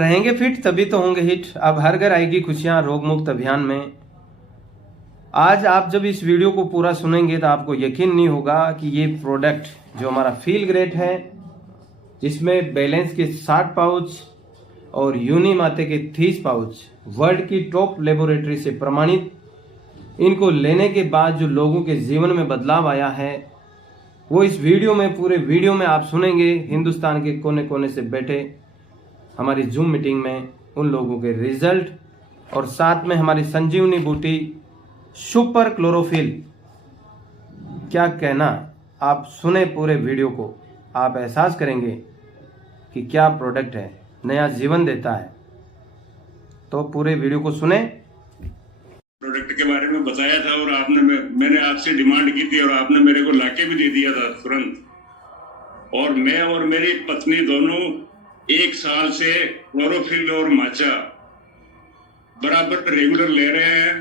रहेंगे फिट तभी तो होंगे हिट। अब हर घर आएगी खुशियां रोग मुक्त अभियान में। आज आप जब इस वीडियो को पूरा सुनेंगे तो आपको यकीन नहीं होगा कि ये प्रोडक्ट जो हमारा फील ग्रेट है, जिसमें बैलेंस के 60 पाउच और यूनी माते के 30 पाउच वर्ल्ड की टॉप लेबोरेटरी से प्रमाणित, इनको लेने के बाद जो लोगों के जीवन में बदलाव आया है वो इस वीडियो में, पूरे वीडियो में आप सुनेंगे। हिंदुस्तान के कोने कोने से बैठे हमारी जूम मीटिंग में उन लोगों के रिजल्ट, और साथ में हमारी संजीवनी बूटी सुपर क्लोरोफिल। क्या कहना, आप सुने पूरे वीडियो को, आप एहसास करेंगे कि क्या प्रोडक्ट है, नया जीवन देता है। तो पूरे वीडियो को सुने। प्रोडक्ट के बारे में बताया था और मैंने आपसे डिमांड की थी और आपने मेरे को लाके भी दे दिया था तुरंत। और मैं और मेरी पत्नी दोनों 1 साल से क्लोरोफिल और माचा बराबर रेगुलर ले रहे हैं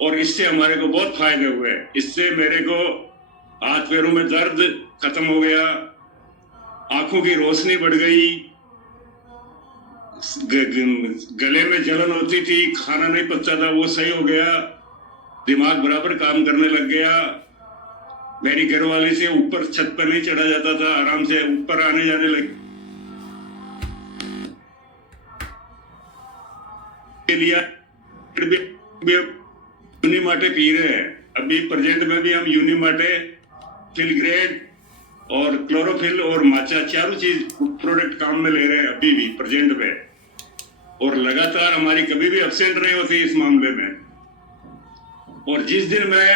और इससे हमारे को बहुत फायदे हुए। इससे मेरे को हाथ पैरों में दर्द खत्म हो गया, आंखों की रोशनी बढ़ गई, गले में जलन होती थी, खाना नहीं पचता था, वो सही हो गया, दिमाग बराबर काम करने लग गया। मेरी घरवाली से ऊपर छत पर नहीं चढ़ा जाता था, आराम से ऊपर आने जाने लग लिया। यूनिमाटे पी रहे हैं अभी प्रेजेंट में भी। हम यूनिमाटे, फिल ग्रेड और क्लोरोफिल और माचा चारों चीज प्रोडक्ट काम में ले रहे हैं अभी भी प्रेजेंट में, और लगातार हमारी कभी भी एब्सेंट नहीं होती इस मामले में। और जिस दिन मैं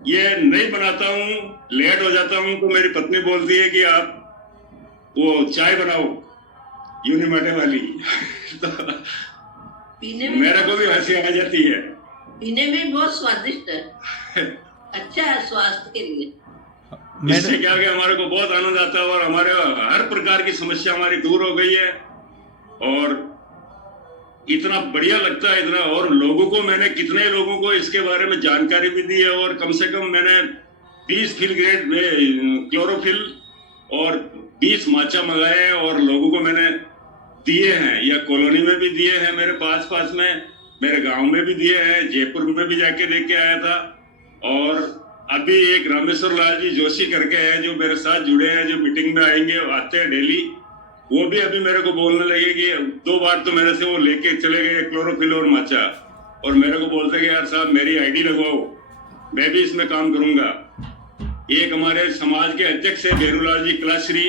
ये नहीं बनाता हूँ, लेट हो जाता हूँ, तो मेरी पत्नी बोलती है कि आप वो चाय बनाओ यूनिमाटे वाली तो पीने में मेरे को भी हंसी आ जाती है। पीने में बहुत स्वादिष्ट है, अच्छा है स्वास्थ्य के लिए। इससे क्या कि हमारे को बहुत आनंद आता है और हमारे हर प्रकार की समस्या हमारी दूर हो गई है और इतना बढ़िया लगता है इतना। और लोगों को मैंने कितने लोगों को इसके बारे में जानकारी भी दी है और कम से कम मैंने 20 फिल ग्रेड क्लोरोफिल और 20 माचा मंगाए हैं और लोगों को मैंने दिए हैं, या कॉलोनी में भी दिए हैं, मेरे पास में, मेरे गांव में भी दिए हैं, जयपुर में भी जाके देख के आया था। और अभी एक रामेश्वर लाल जी जोशी करके हैं जो मेरे साथ जुड़े हैं, जो मीटिंग में आएंगे, आते हैं डेली, वो भी अभी मेरे को बोलने लगे कि 2 बार तो मेरे से वो लेके चले गए क्लोरोफिल और माचा, और मेरे को बोलते कि यार साहब मेरी आईडी लगवाओ, मैं भी इसमें काम करूंगा। एक हमारे समाज के अध्यक्ष है बेरूलाल जी क्लाश्री,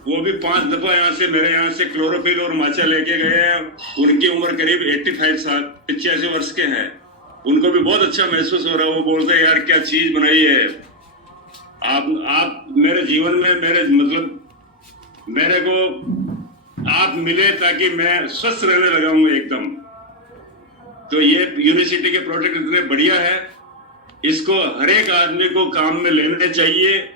वो भी 5 दफा मेरे यहाँ से क्लोरोफिल और माचा लेके गए हैं। उनकी उम्र करीब 85 वर्ष के हैं, उनको भी बहुत अच्छा महसूस हो रहा है। वो बोलते हैं यार क्या चीज बनाई है आप मेरे जीवन में, मेरे को आप मिले ताकि मैं स्वस्थ रहने लगा हूँ एकदम। तो ये यूनिवर्सिटी के प्रोडक्ट इतने बढ़िया है, इसको हर एक आदमी को काम में लेना चाहिए।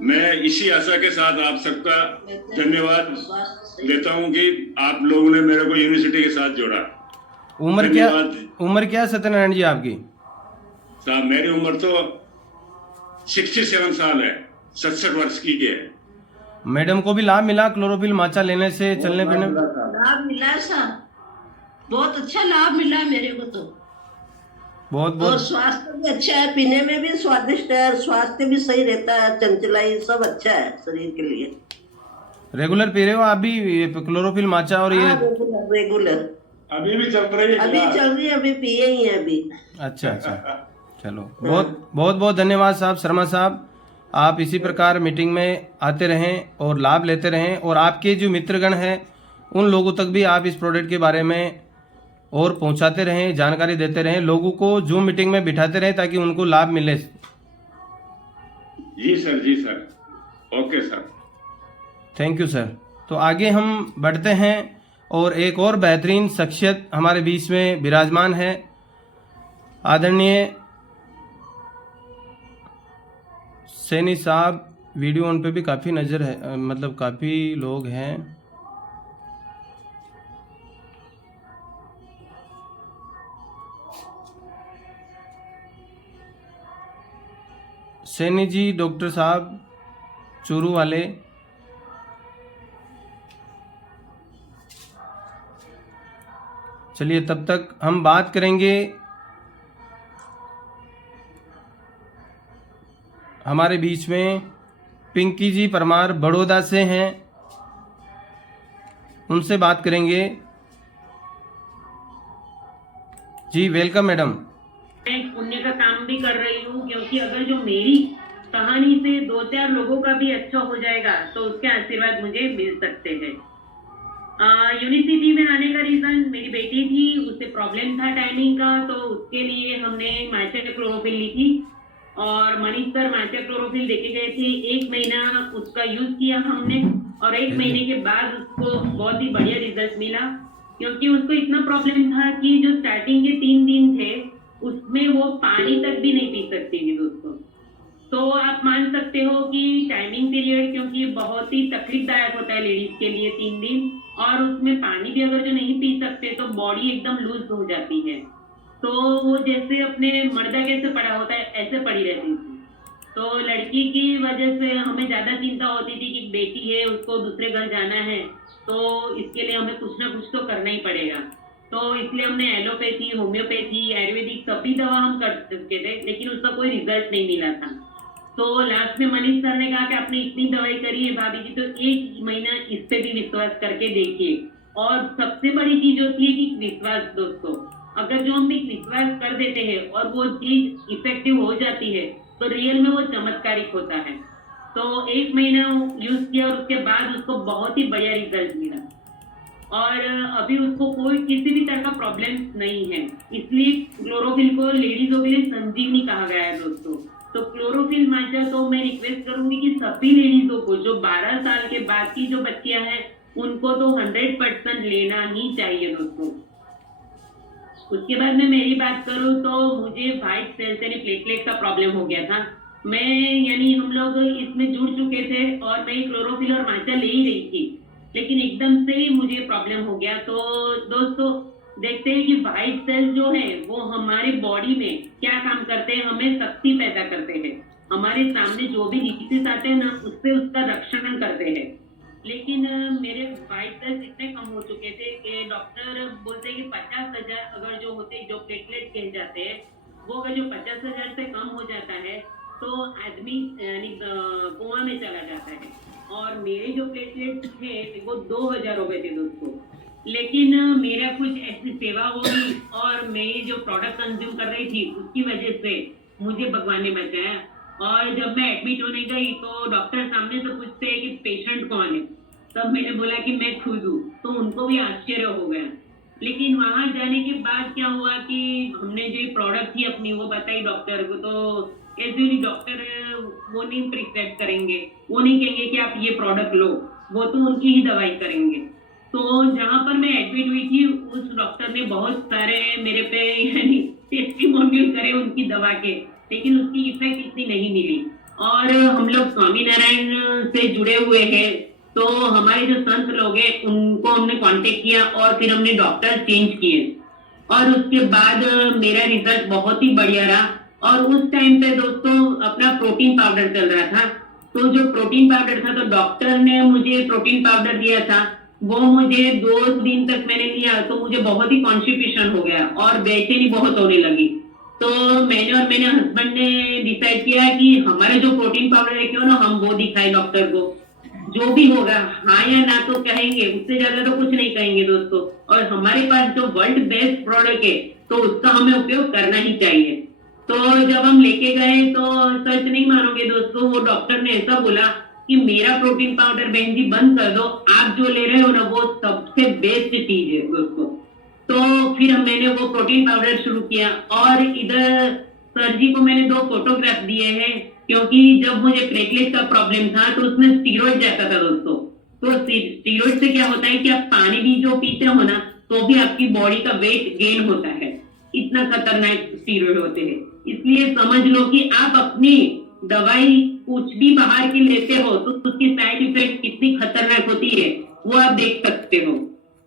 मैं इसी आशा के साथ आप सबका धन्यवाद देता हूं कि आप लोगों ने मेरे को यूनिवर्सिटी के साथ जोड़ा। उम्र क्या सत्यनारायण जी आपकी? साहब मेरी उम्र तो 67 साल है, 67 वर्ष की है। मैडम को भी लाभ मिला क्लोरोफिल माचा लेने से, चलने फिरने? लाभ मिला साहब, बहुत अच्छा लाभ मिला मेरे को तो। बहुत और स्वास्थ्य भी अच्छा है, पीने में भी स्वादिष्ट है, स्वास्थ्य भी सही रहता है, चंचलाई सब अच्छा है शरीर के लिए। रेगुलर पी रहे हो आप भी क्लोरोफिल माचा? और ये रेगुलर अभी भी चल रही है? अभी चल रही है, अभी पिए ही है अभी। अच्छा, चलो बहुत धन्यवाद साहब, शर्मा साहब। आप इसी प्रकार मीटिंग में आते रहें और लाभ लेते रहें, और आपके जो मित्रगण हैं उन लोगों तक भी आप इस प्रोडक्ट के बारे में और पहुंचाते रहें, जानकारी देते रहें, लोगों को जूम मीटिंग में बिठाते रहें ताकि उनको लाभ मिले। जी sir, okay sir, thank you sir. तो आगे हम बढ़ते हैं और एक और बेहतरीन शख्सियत हमारे बीच में विराजमान है, आदरणीय सैनी साहब। वीडियो ऑन पे भी काफ़ी नज़र है, मतलब काफ़ी लोग हैं। सैनी जी, डॉक्टर साहब चूरू वाले, चलिए तब तक हम बात करेंगे हमारे बीच में पिंकी जी परमार बड़ौदा से हैं, उनसे बात करेंगे। जी वेलकम मैडम। मैं पुण्य का काम भी कर रही हूँ, क्योंकि अगर जो मेरी कहानी से 2-4 लोगों का भी अच्छा हो जाएगा तो उसके आशीर्वाद मुझे मिल सकते हैं। यूनिसिटी में आने का रीजन, मेरी बेटी थी, उससे प्रॉब्लम था टाइमिंग का, तो उसके लिए हमने माइचर क्लोरोफिल ली थी और मनीष सर माइचर क्लोरोफिल देके गए थे। 1 महीना उसका यूज किया हमने और 1 महीने के बाद उसको बहुत ही बढ़िया रिजल्ट मिला, क्योंकि उसको इतना प्रॉब्लम था कि जो स्टार्टिंग के 3 दिन थे उसमें वो पानी तक भी नहीं पी सकती थी दोस्तों। तो आप मान सकते हो कि टाइमिंग पीरियड, क्योंकि बहुत ही तकलीफदायक होता है लेडीज के लिए 3 दिन, और उसमें पानी भी अगर जो नहीं पी सकते तो बॉडी एकदम लूज हो जाती है। तो वो जैसे अपने मर्दा कैसे पड़ा होता है ऐसे पड़ी रहती थी। तो लड़की की वजह से हमें ज्यादा चिंता होती थी कि बेटी है, उसको दूसरे घर जाना है, तो इसके लिए हमें कुछ ना कुछ तो करना ही पड़ेगा। तो इसलिए हमने एलोपैथी, होम्योपैथी, आयुर्वेदिक सभी दवा हम कर चुके थे, लेकिन उसका कोई रिजल्ट नहीं मिला था। तो लास्ट में मनीष सर ने कहा कि आपने इतनी दवाई करी है भाभी जी, तो 1 महीना इस पे भी विश्वास करके देखिए। और सबसे बड़ी चीज होती है कि विश्वास दोस्तों, अगर जो हम एक विश्वास कर देते हैं और वो चीज इफेक्टिव हो जाती है तो रियल में वो चमत्कारिक होता है। तो 1 महीना यूज किया और उसके बाद उसको बहुत ही बढ़िया रिजल्ट मिला और अभी उसको कोई किसी भी तरह का प्रॉब्लम नहीं है। इसलिए क्लोरोफिल को लेडीजों के लिए संजीवनी कहा गया है दोस्तों। तो क्लोरोफिल माचा तो मैं रिक्वेस्ट करूंगी कि सभी लेडीजों को, जो 12 साल के बाद की जो बच्चियां हैं, उनको तो 100% लेना ही चाहिए दोस्तों। उसके बाद में मेरी बात करूं तो मुझे व्हाइट सेल्स यानी प्लेटलेट का प्रॉब्लम हो गया था। मैं यानी हम लोग इसमें जुड़ चुके थे और मैं क्लोरोफिल और माचा ले ही रही थी, लेकिन एकदम से ही मुझे प्रॉब्लम हो गया। तो दोस्तों देखते हैं कि व्हाइट सेल्स जो है वो हमारी बॉडी में क्या काम करते हैं, हमें शक्ति पैदा करते हैं, हमारे सामने जो भी डिसीज आते हैं ना उससे उसका रक्षण करते हैं। लेकिन मेरे व्हाइट सेल्स इतने कम हो चुके थे कि डॉक्टर बोलते हैं कि 50,000 अगर जो होते, जो प्लेटलेट कह जाते हैं, वो अगर जो 50,000 से कम हो जाता है तो आदमी यानी कुआं में चला जाता है। और मेरे जो प्लेटलेट थे वो 2,000 हो गए थे दोस्तों। लेकिन मेरा कुछ ऐसी सेवा होगी और मैं जो प्रोडक्ट कंज्यूम कर रही थी उसकी वजह से मुझे भगवान ने बचाया। और जब मैं एडमिट होने गई तो डॉक्टर सामने से पूछते हैं कि पेशेंट कौन है, तब मैंने बोला कि मैं खुद हूँ, तो उनको भी आश्चर्य हो गया। लेकिन वहां जाने के बाद क्या हुआ कि हमने जो प्रोडक्ट थी अपनी वो बताई डॉक्टर को, तो ऐसे डॉक्टर वो नहीं प्रिस्क्राइब करेंगे, वो नहीं कहेंगे कि आप ये प्रोडक्ट लो, वो तो उनकी ही दवाई करेंगे। तो जहाँ पर मैं एडमिट हुई थी उस डॉक्टर ने बहुत सारे मेरे पे यानी टेस्टिमोनियल करे उनकी दवा के, लेकिन उसकी इफेक्ट इतनी नहीं मिली। और हम लोग स्वामीनारायण से जुड़े हुए हैं, तो हमारे जो संत लोग हैं उनको हमने कांटेक्ट किया और फिर हमने डॉक्टर चेंज किए और उसके बाद मेरा रिजल्ट बहुत ही बढ़िया रहा। और उस टाइम पे दोस्तों अपना प्रोटीन पाउडर चल रहा था, तो जो प्रोटीन पाउडर था तो डॉक्टर ने मुझे प्रोटीन पाउडर दिया था, वो मुझे 2 दिन तक मैंने लिया तो मुझे बहुत ही कॉन्स्टिपेशन हो गया और बेचैनी बहुत होने लगी। तो मैंने और मेरे हस्बैंड ने डिसाइड किया कि हमारा जो प्रोटीन पाउडर है क्यों ना हम वो दिखाए डॉक्टर को, जो भी होगा हाँ या ना तो कहेंगे, उससे ज्यादा तो कुछ नहीं कहेंगे दोस्तों। और हमारे पास जो वर्ल्ड बेस्ट प्रोडक्ट है तो उसका हमें उपयोग करना ही चाहिए। तो जब हम लेके गए तो सच नहीं मानोगे दोस्तों, वो डॉक्टर ने ऐसा बोला कि मेरा प्रोटीन पाउडर बहन जी बंद कर दो, आप जो ले रहे हो ना वो सबसे बेस्ट चीज है दोस्तों। तो फिर मैंने वो प्रोटीन पाउडर शुरू किया और इधर सर जी को मैंने 2 फोटोग्राफ दिए हैं, क्योंकि जब मुझे प्लेटलेट का प्रॉब्लम था तो उसमें स्टीरॉइड जाता था दोस्तों। तो स्टीरॉइड से क्या होता है कि आप पानी भी जो पीते हो ना तो भी आपकी बॉडी का वेट गेन होता है, इतना खतरनाक स्टीरॉइड होते हैं। इसलिए समझ लो कि आप अपनी दवाई कुछ भी बाहर की लेते हो तो उसकी साइड इफेक्ट कितनी खतरनाक होती है वो आप देख सकते हो।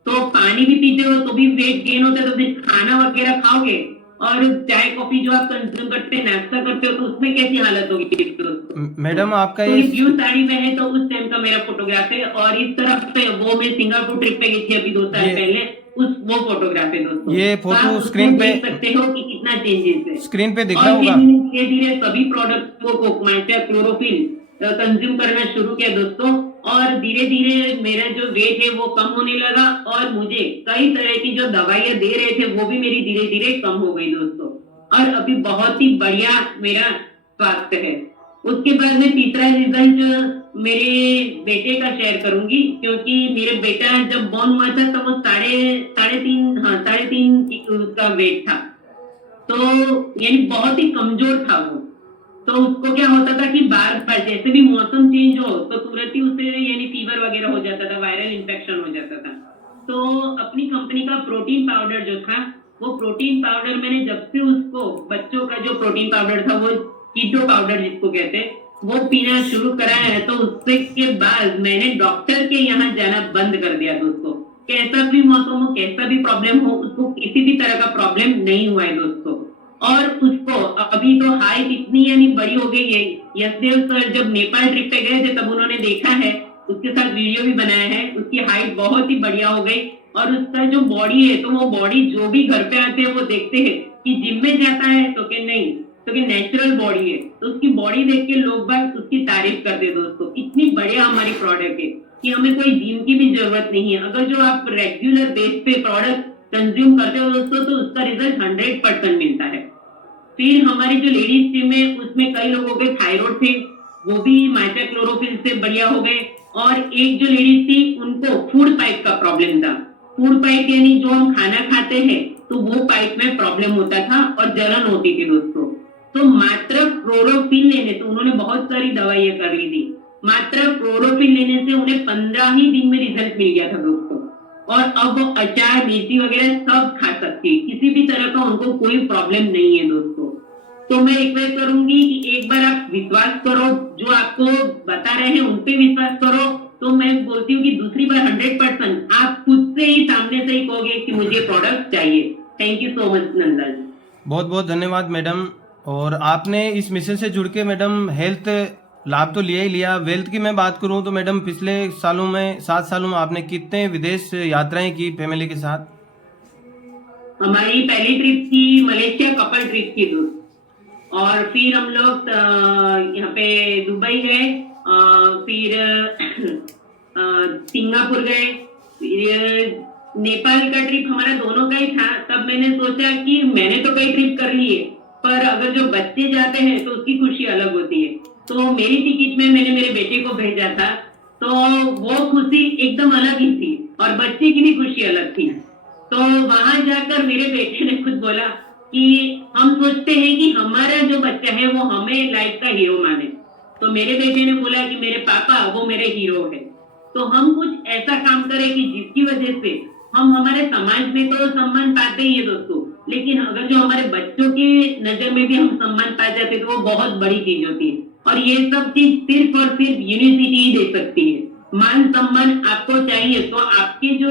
तो पानी भी पीते हो तो भी वेट गेन होता है, तो फिर खाना वगैरह खाओगे और चाय कॉफी जो आप कंज्यूम करते हैं, नाश्ता करते हो, तो उसमें कैसी हालत होगी दोस्तों। मैडम आपका तो ये ब्लू साड़ी में है तो उस टाइम का मेरा फोटोग्राफ है, और इस तरफ पे वो मैं सिंगापुर ट्रिप पे गई थी अभी 2 साल ये- पहले, वो फोटोग्राफ है दोस्तों। ये तो फोटो आप उसमें स्क्रीन पे देख सकते हो कि कितना चेंजेस है। स्क्रीन पे दिख और रहा फिर होगा। मैंने धीरे धीरे सभी प्रोडक्ट को माइचा क्लोरोफिल कंज्यूम करना शुरू किया दोस्तों, और धीरे धीरे मेरा जो वेट है वो कम होने लगा, और मुझे कई तरह की जो दवाइयां दे रहे थे वो भी मेरी धीरे धीरे कम हो गई दोस्तों, और अभी बहुत ही बढ़िया मेरा स्वास्थ्य है। उसके बाद में तीसरा रिजल्ट मेरे बेटे का शेयर करूंगी, क्योंकि मेरे बेटा जब बॉर्न हुआ था तब वो साढ़े तीन उसका वेट था, तो यानी बहुत ही कमजोर था वो। तो उसको क्या होता था कि बार बार जैसे भी मौसम चेंज हो तो तुरंत ही उसे यानी फीवर वगैरह हो जाता था, वायरल इन्फेक्शन हो जाता था। तो अपनी कंपनी का प्रोटीन पाउडर जो था, वो प्रोटीन पाउडर मैंने जब से उसको, बच्चों का जो प्रोटीन पाउडर था वो कीटो पाउडर जिसको कहते हैं, वो पीना शुरू कराया है, तो उससे के बाद मैंने डॉक्टर के यहाँ जाना बंद कर दिया दोस्तों। कैसा भी मौसम हो, कैसा भी प्रॉब्लम हो, उसको किसी भी तरह का प्रॉब्लम नहीं हुआ है दोस्तों। और उसको अभी तो हाइट इतनी यानी बड़ी हो गई है। यशदेव सर जब नेपाल ट्रिप पे गए थे तब उन्होंने देखा है, उसके साथ वीडियो भी बनाया है, उसकी हाइट बहुत ही बढ़िया हो गई। और उसका जो बॉडी है, तो वो बॉडी जो भी घर पे आते हैं वो देखते हैं कि जिम में जाता है तो कि नहीं, तो कि नेचुरल बॉडी है, तो उसकी बॉडी देख के लोग बाग उसकी तारीफ करते हैं दोस्तों। इतनी बढ़िया हमारी प्रोडक्ट है कि हमें कोई जिम की भी जरूरत नहीं है। अगर जो आप रेगुलर बेस पे प्रोडक्ट कंज्यूम करते हो दोस्तों, तो उसका रिजल्ट 100% मिलता है। फिर हमारी जो लेडीज टीम है उसमें कई लोगों के थायराइड थे, वो भी माइचा क्लोरोफिल से बढ़िया हो गए। और एक जो लेडीज थी उनको फूड पाइप का प्रॉब्लम था। फूड पाइप यानी जो हम खाना खाते हैं तो वो पाइप में प्रॉब्लम होता था और जलन होती थी दोस्तों। तो मात्र क्लोरोफिल लेने से, उन्होंने बहुत सारी दवाइयां कर ली थी, मात्र क्लोरोफिल लेने से उन्हें 15 ही दिन में रिजल्ट मिल गया था दोस्तों। और अब वो अचार, मिर्ची वगैरह सब खा सकती है, किसी भी तरह का उनको कोई प्रॉब्लम नहीं है दोस्तों। तो मैं रिक्वेस्ट करूंगी कि एक बार आप विश्वास करो, जो आपको बता रहे हैं उन पे विश्वास करो। तो मैं बोलती हूँ कि दूसरी बार 100% आप खुद से ही सामने से ही कहोगे कि मुझे प्रोडक्ट चाहिए। Thank you so much Nanda ji. बहुत बहुत धन्यवाद मैडम। और आपने इस मिशन से जुड़ के मैडम हेल्थ लाभ तो लिया ही लिया। वेल्थ की मैं बात करूं तो मैडम पिछले सालों में 7 सालों में आपने कितने विदेश यात्राएं की फैमिली के साथ? हमारी पहली ट्रिप थी मलेशिया, कपल ट्रिप की दोस्त। और फिर हम लोग यहाँ पे दुबई गए, फिर सिंगापुर गए, फिर नेपाल का ट्रिप हमारा दोनों का ही था। तब मैंने सोचा कि मैंने तो कई ट्रिप कर ली है, पर अगर जो बच्चे जाते हैं तो उसकी खुशी अलग होती है। तो मेरी टिकट में मैंने मेरे बेटे को भेजा था, तो वो खुशी एकदम अलग ही थी और बच्चे की भी खुशी अलग थी। तो वहां जाकर मेरे बेटे ने खुद बोला कि हम सोचते हैं कि हमारा जो बच्चा है वो हमें लाइफ का हीरो माने। तो मेरे बेटे ने बोला कि मेरे पापा वो मेरे हीरो है। तो हम कुछ ऐसा काम करें कि जिसकी वजह से हम हमारे समाज में तो सम्मान पाते ही है दोस्तों, लेकिन अगर जो हमारे बच्चों के नजर में भी हम सम्मान पा जाते तो वो बहुत बड़ी चीज होती है। और ये सब चीज सिर्फ और सिर्फ यूनिवर्सिटी ही दे सकती है। मान सम्मान आपको चाहिए तो आपके जो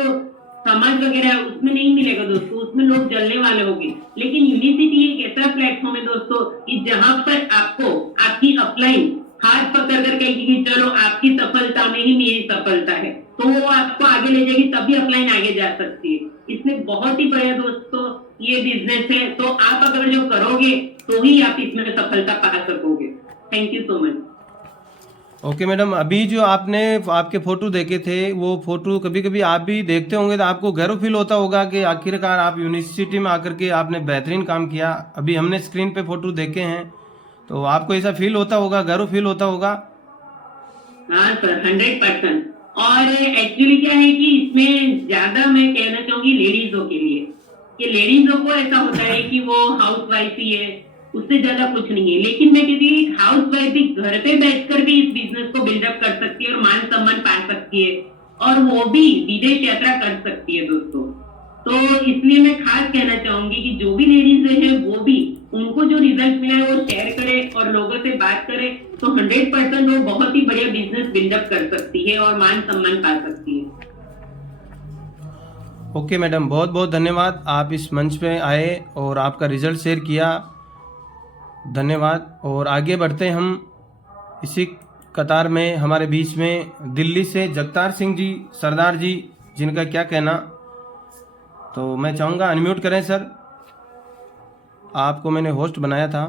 समाज वगैरह है उसमें नहीं मिलेगा दोस्तों, उसमें लोग जलने वाले होंगे। लेकिन यूनिवर्सिटी एक ऐसा प्लेटफॉर्म है दोस्तों कि जहां पर आपको आपकी अपलाइन हाथ पकड़ कर कहेगी कि चलो आपकी सफलता में ही मेरी सफलता है, तो वो आपको आगे ले जाएगी, तभी अपलाइन आगे जा सकती है। इसमें बहुत ही बढ़िया दोस्तों ये बिजनेस है, तो आप अगर जो करोगे तो ही आप इसमें सफलता पा सकोगे। Thank you so much. Okay madam, अभी जो आपने आपके फोटो देखे थे वो फोटो कभी कभी आप भी देखते होंगे तो आपको गर्व फील होता होगा कि आखिरकार आप यूनिवर्सिटी में आकर के आपने बेहतरीन काम किया। अभी हमने स्क्रीन पे फोटो देखे हैं तो आपको ऐसा फील होता होगा, गर्व फील होता होगा? हाँ सर, 100%। और एक्चुअली क्या है कि इसमें ज्यादा मैं कहना चाहूंगी लेडीजों के लिए, कि लेडीजों को ऐसा होता है कि वो हाउस वाइफ ही है, उससे ज्यादा कुछ नहीं है। लेकिन मैं कहती हूँ हाउस वाइफ भी घर पे बैठकर भी इस बिजनेस को बिल्डअप कर सकती है और मान सम्मान पा सकती है, और वो भी विदेश यात्रा कर सकती है दोस्तों। तो इसलिए मैं खास कहना चाहूंगी कि जो भी लेडीज है वो भी, उनको जो रिजल्ट मिला है वो शेयर करे और लोगों से बात करे, तो 100% वो बहुत ही बढ़िया बिजनेस बिल्डअप कर सकती है और मान सम्मान पा सकती है। ओके मैडम, बहुत बहुत धन्यवाद, आप इस मंच पे आए और आपका रिजल्ट शेयर किया, धन्यवाद। और आगे बढ़ते हम इसी कतार में, हमारे बीच में दिल्ली से जगतार सिंह जी सरदार जी, जिनका क्या कहना, तो मैं चाहूँगा अनम्यूट करें सर, आपको मैंने होस्ट बनाया था।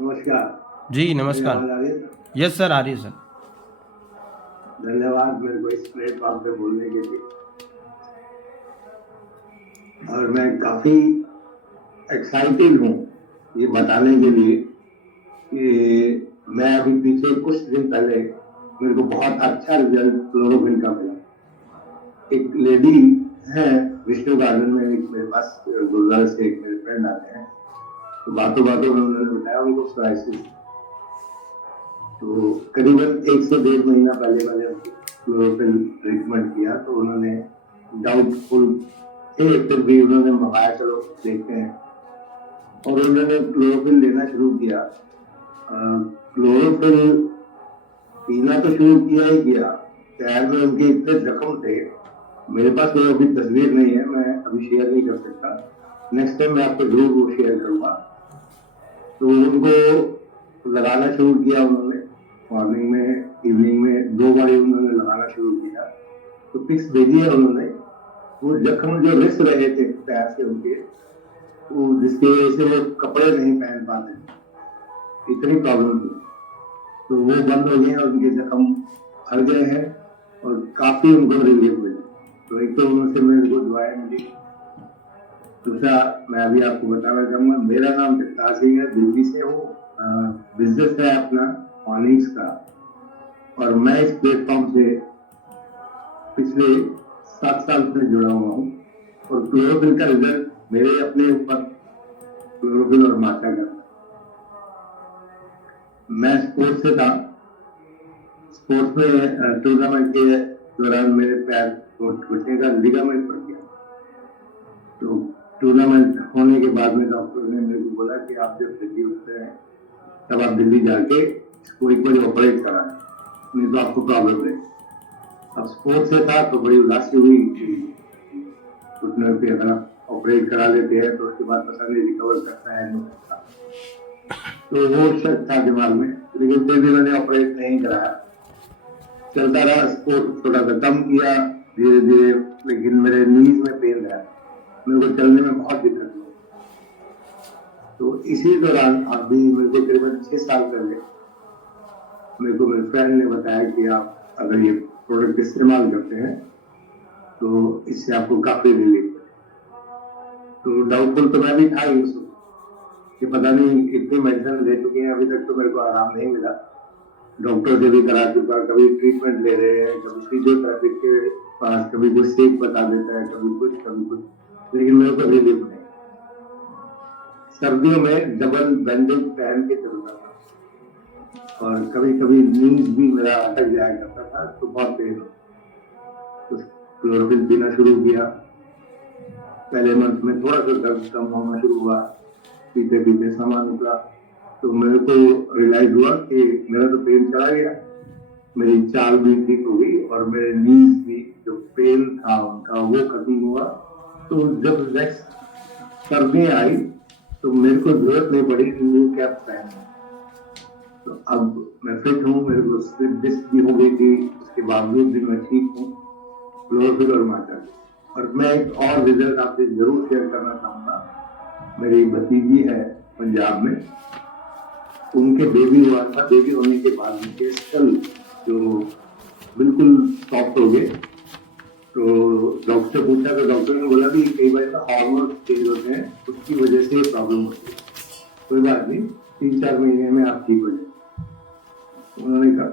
नमस्कार जी नमस्कार। यस सर, आ रही है सर। धन्यवाद मेरे को इस प्लेटफॉर्म पे बोलने के लिए। और मैं काफी एक्साइटेड हूँ ये बताने के लिए कि मैं अभी पीछे कुछ दिन पहले मेरे को बहुत अच्छा रिजल्ट क्लोरोफिल का मिला। एक लेडी है विष्णु गार्डन में, एक मेरे पास गुरुद्वारा से एक मेरे फ्रेंड आते हैं, तो बातों बातों में उन्होंने बताया उनको सोराइसिस। तो करीबन 1 से 1.5 महीना पहले मैंने क्लोरोफिल ट्रीटमेंट किया, तो उन्होंने डाउटफुल थे, फिर भी उन्होंने मंगाया चलो देखते हैं, और उन्होंने क्लोरोफिल लेना शुरू किया। क्लोरोफिल पीना तो शुरू किया ही किया, पैर में उनके इतने जख्म थे, मेरे पास कोई अभी तस्वीर नहीं है, मैं अभी शेयर नहीं कर सकता, नेक्स्ट टाइम मैं आपको जरूर वो शेयर करूंगा। तो उनको लगाना शुरू किया उन्होंने, मॉर्निंग में इवनिंग में 2 बार उन्होंने लगाना शुरू किया। तो फिक्स भेजी है उन्होंने, वो जख्म जो रिस रहे थे पैर से उनके, वो जिसकी वजह से वो कपड़े नहीं पहन पाते, इतनी प्रॉब्लम थी, तो वो बंद हो गए और उनके जख्म हर गए हैं और काफी उनको रिलीफ मिले। तो एक तो उनसे मेरे को दुआएं मिली। दूसरा मैं अभी आपको बताना चाहूंगा, मेरा नाम जगतार सिंह है, दिल्ली से हूँ, बिजनेस है अपना ऑनिंग्स का, और मैं इस प्लेटफॉर्म से पिछले 7 साल से जुड़ा हुआ हूँ। और क्लोरोफिल का रिजल्ट मेरे अपने ऊपर, क्लोरोफिल और माता का, मैं स्पोर्ट्स से था, स्पोर्ट्स में टूर्नामेंट के दौरान मेरे पैर घुटने का लिगामेंट पड़ गया। तो टूर्नामेंट होने के बाद में डॉक्टर ने मेरे को बोला कि आप जब दिल्ली उठते हैं तब आप दिल्ली जाके इसको एक बार ऑपरेट कराएं, नहीं तो आपको प्रॉब्लम है। अब स्पोर्ट्स से था तो बड़ी उदासी हुई, घुटने पे अगर ऑपरेट करा लेते हैं तो उसके बाद पता नहीं रिकवर करता है नहीं करता, तो वो शक था दिमाग में, लेकिन फिर भी मैंने ऑपरेट नहीं कराया, चलता रहा। स्पोर्ट थोड़ा सा कम किया धीरे धीरे, लेकिन मेरे नीज में पेन रहा, मेरे को चलने में बहुत दिक्कत हुई। तो इसी दौरान अभी मेरे को करीबन 6 साल पहले मेरे को मेरे फ्रेंड ने बताया कि आप अगर ये प्रोडक्ट इस्तेमाल करते हैं तो इससे आपको काफी रिलीफ है। तो डाउटफुल तो मैं भी था ही उसको कि पता नहीं इतनी मेडिसिन ले चुकी हैं, अभी तक तो मेरे को आराम नहीं मिला, डॉक्टर से भी करा चुका, कभी ट्रीटमेंट ले रहे हैं, कभी फिजियोथेरेपी के पास, कभी कुछ सेक बता देता है, कभी कुछ, लेकिन मेरे को रिलीफ नहीं। सर्दियों में डबल बैंडेज पहन के चलता था, और कभी कभी नींद भी मेरा अटक जाया करता था, तो बहुत पेन होता। तो क्लोरोफिल पीना शुरू किया, पहले मंथ में थोड़ा सा दर्द कम होना शुरू हुआ, पीते पीते सामान उतरा, तो मेरे को रियलाइज हुआ कि मेरा तो पेन चला गया, मेरी चाल भी ठीक हो गई, और मेरे नीज भी जो पेन था उनका वो खत्म हुआ। तो जब नेक्स्ट सर्दियाँ आई तो मेरे को जरूरत नहीं पड़ी न्यू कैप पहनने, तो अब मैं फिट हूँ, मेरे को स्लिप डिस्क भी हो गई थी, उसके बावजूद भी मैं ठीक हूँ, क्लोरोफिल और माता। और मैं एक और रिजल्ट आपसे जरूर शेयर करना चाहूँगा। मेरी भतीजी है पंजाब में, उनके बेबी हुआ था, बेबी होने के बाद उनके स्कल जो बिल्कुल सॉफ्ट हो गए, तो डॉक्टर से पूछा तो डॉक्टर ने बोला कि कई बार तो हार्मोन चेंज होते हैं, उसकी वजह से ये प्रॉब्लम होती है, कोई बात नहीं, 3-4 महीने में आप ठीक हो जाए। उन्होंने कहा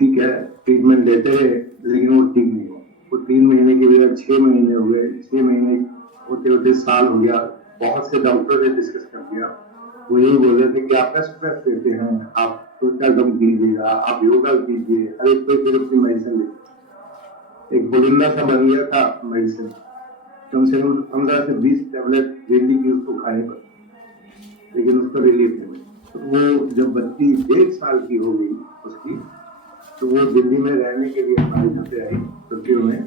ठीक है, ट्रीटमेंट लेते रहे, लेकिन वो ठीक नहीं हुआ। वो 3 महीने के बजाय 6 महीने हो गए, 6 महीने होते होते साल हो गया। बहुत से डॉक्टर ने डिस्कस कर दिया, वो यही बोल रहे थे कि आप स्ट्रेस लेते हैं, आप सोचा कम कीजिएगा, आप योगा कीजिए, हर एक कोई फिर अपनी मेडिसिन लेते। एक बोलिंदा सा बन गया था मेडिसिन, कम से कम 15 से 20 टैबलेट डेली की उसको खानी पड़ती, लेकिन उसका रिलीफ नहीं मिला। तो वो जब बच्ची 1.5 साल की हो गई उसकी, तो वो दिल्ली में रहने के लिए हमारे घर पे आई। छुट्टियों में,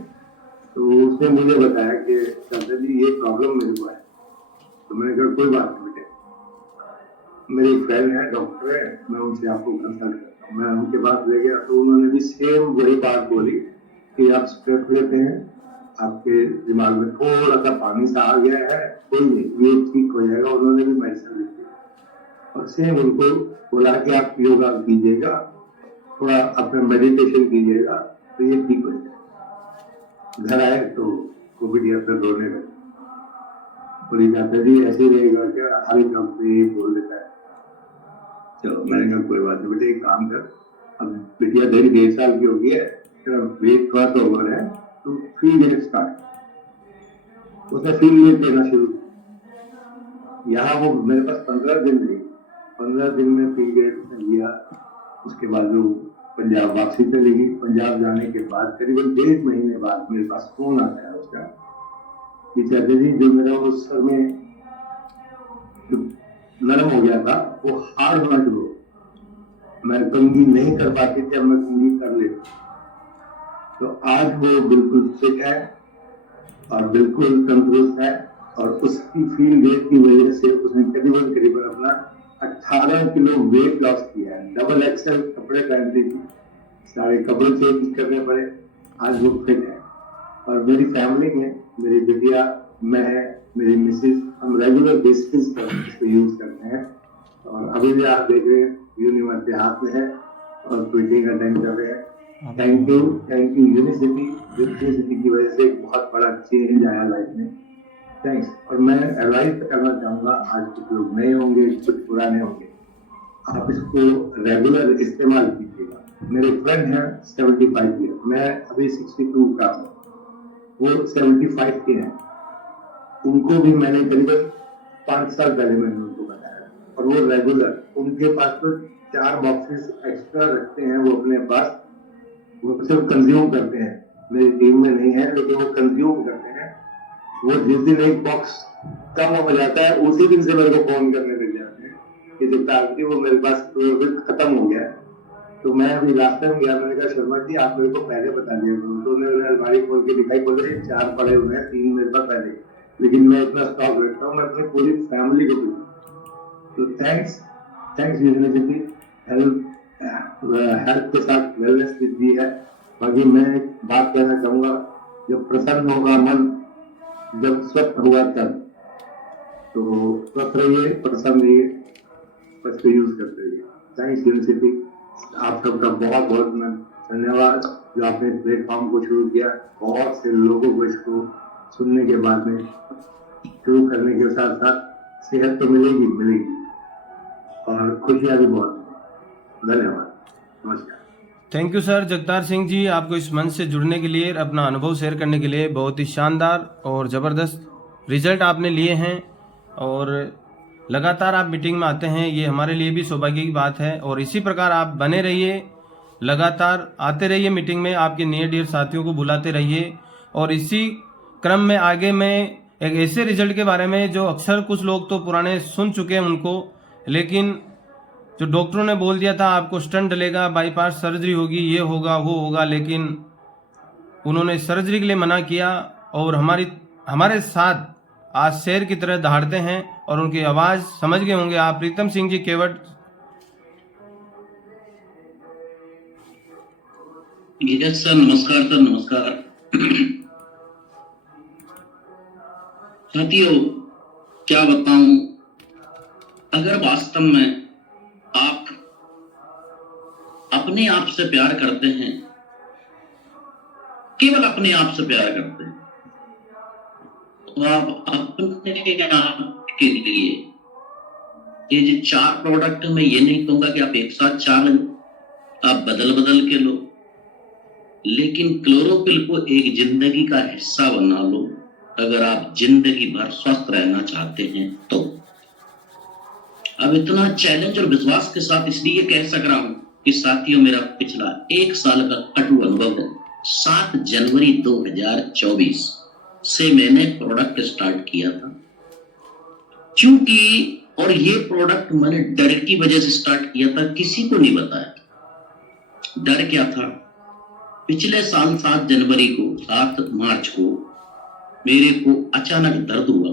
तो उसने मुझे बताया कि चाचा जी ये प्रॉब्लम मेरे को है। तो मैंने कहा कोई बात नहीं बेटे, मेरे एक फ्रेंड है, डॉक्टर है, मैं उनसे आपको कंसल्ट करता हूँ। मैं उनके पास ले गया तो उन्होंने भी सेम वही बात बोली कि आप स्ट्रेस लेते हैं, आपके दिमाग में थोड़ा सा पानी सा आ गया है, कोई नहीं, ये ठीक हो जाएगा। उन्होंने भी मेडिसिन लिखी और सेम उनको बोला कि आप योगा कीजिएगा, थोड़ा अपना मेडिटेशन कीजिएगा तो ये ठीक हो जाएगा। घर आए तो वो बिटिया फिर रोने लगे, बोली चाचा जी ऐसे रहेगा क्या, हर एक डॉक्टर ये बोल देता है। चलो मैंने कहा कोई बात नहीं बेटे, एक काम कर, अब बिटिया 1.5 साल की हो गई है, तेरा वेट क्रॉस ओवर है, तो फील गेट स्टार्ट। उसने फील गेट देना शुरू किया। यहाँ वो मेरे पास 15 दिन थे, 15 दिन में फील गेट लिया। उसके बाद जो पंजाब वापसी चली गई। पंजाब जाने के बाद करीबन 1.5 महीने बाद मेरे पास फोन आता है उसका कि चाचा जी जो मेरा उस सर में जो नरम हो गया था वो हार्ड होना शुरू हो, मैं कंघी नहीं कर पाती थी, अब मैं कंघी कर लेती। तो आज वो बिल्कुल फिट है और बिल्कुल तंदुरुस्त है और उसकी फील गेट की वजह से उसने करीबन अपना 18 किलो वेट लॉस किया है। डबल एक्सेल कपड़े पहनती थी, सारे कपड़े चेंज करने पड़े, आज वो फिट है। और मेरी फैमिली में मेरी बिटिया, मैं, मेरी मिसेज, हम रेगुलर बेसिस पर इसको यूज करते हैं। और अभी भी आप देख रहे हैं यूनिवर्सिटी हाथ में है और ट्वीटिंग अटेंड कर रहे हैं। थैंक यू यूनिवर्सिटी की वजह से एक बहुत बड़ा चेंज आया लाइफ में, थैंक्स। और मैं एडवाइस करना चाहूंगा, आज कुछ लोग नए होंगे, कुछ पुराने होंगे, आप इसको रेगुलर इस्तेमाल कीजिएगा। मेरे फ्रेंड हैं 75 ईयर, मैं अभी 62 का हूँ, वो 75 के हैं। उनको भी मैंने करीबन 5 साल पहले मैंने उनको बताया और वो रेगुलर, उनके पास तो 4 बॉक्सेस एक्स्ट्रा रखते हैं वो अपने पास, वो सिर्फ कंज्यूम करते हैं। मेरी टीम में नहीं है लेकिन वो कंज्यूम करते हैं। वो जिस दिन एक बॉक्स कम हो जाता है उसी दिन से मेरे को फोन करने लग जाते हैं कि जब वो मेरे पास खत्म हो गया। तो मैं अभी लास्ट टाइम गया, मैंने कहा शर्मा जी आप मेरे को पहले बता दिया करो। तो उन्होंने अलमारी खोल के दिखाई, बोल रहे 4 पड़े हुए हैं, 3 मेरे पास पहले, लेकिन मैं इतना स्टॉक रखता हूँ, मैं अपनी पूरी फैमिली को दूंगा। तो थैंक्स यूनिवर्सिटी, हेल्थ के साथ वेलनेस भी है। बाकी मैं एक बात कहना चाहूंगा, जब प्रसन्न होगा मन, जब स्वस्थ होगा तब, तो स्वस्थ रहिए, प्रसन्न रहिए, बस यूज करते रहिए। थैंक्स यूनिवर्सिटी, आप सबका बहुत बहुत धन्यवाद जो आपने इस प्लेटफॉर्म को शुरू किया। बहुत से लोगों को इसको सुनने के बाद में शुरू करने के साथ साथ सेहत तो मिलेगी और खुशियां भी बहुत। धन्यवाद, नमस्कार। Thank you sir Jagtar Singh ji, आपको इस मंच से जुड़ने के लिए, अपना अनुभव शेयर करने के लिए। बहुत ही शानदार और ज़बरदस्त रिजल्ट आपने लिए हैं और लगातार आप मीटिंग में आते हैं, ये हमारे लिए भी सौभाग्य की बात है। और इसी प्रकार आप बने रहिए, लगातार आते रहिए मीटिंग में, आपके नियर डियर साथियों को बुलाते रहिए। और इसी क्रम में आगे मैं एक ऐसे रिजल्ट के बारे में जो अक्सर कुछ लोग तो पुराने सुन चुके हैं उनको, लेकिन जो डॉक्टरों ने बोल दिया था आपको स्टंट डलेगा, बाईपास सर्जरी होगी, ये होगा वो होगा, लेकिन उन्होंने सर्जरी के लिए मना किया और हमारे साथ आज शेर की तरह दहाड़ते हैं। और उनकी आवाज़ समझ गए होंगे आप, प्रीतम सिंह जी केवट। यस सर, नमस्कार सर, नमस्कार। साथियों क्या बताऊं, अगर वास्तव में आप अपने आप से प्यार करते हैं, केवल अपने आप से प्यार करते हैं, तो आप अपने आप के लिए ये जो 4 प्रोडक्ट, मैं ये नहीं कहूंगा कि आप एक साथ 4 लो, आप बदल बदल के लो, लेकिन क्लोरोफिल को एक जिंदगी का हिस्सा बना लो अगर आप जिंदगी भर स्वस्थ रहना चाहते हैं तो। अब इतना चैलेंज और विश्वास के साथ इसलिए कह सक रहा हूं कि साथियों मेरा पिछला 1 साल का कटु अनुभव है। 7 जनवरी 2024 से मैंने प्रोडक्ट स्टार्ट किया था, क्योंकि और ये प्रोडक्ट मैंने डर की वजह से स्टार्ट किया था, किसी को नहीं बताया। डर क्या था पिछले साल 7 जनवरी को 7 मार्च को मेरे को अचानक दर्द हुआ,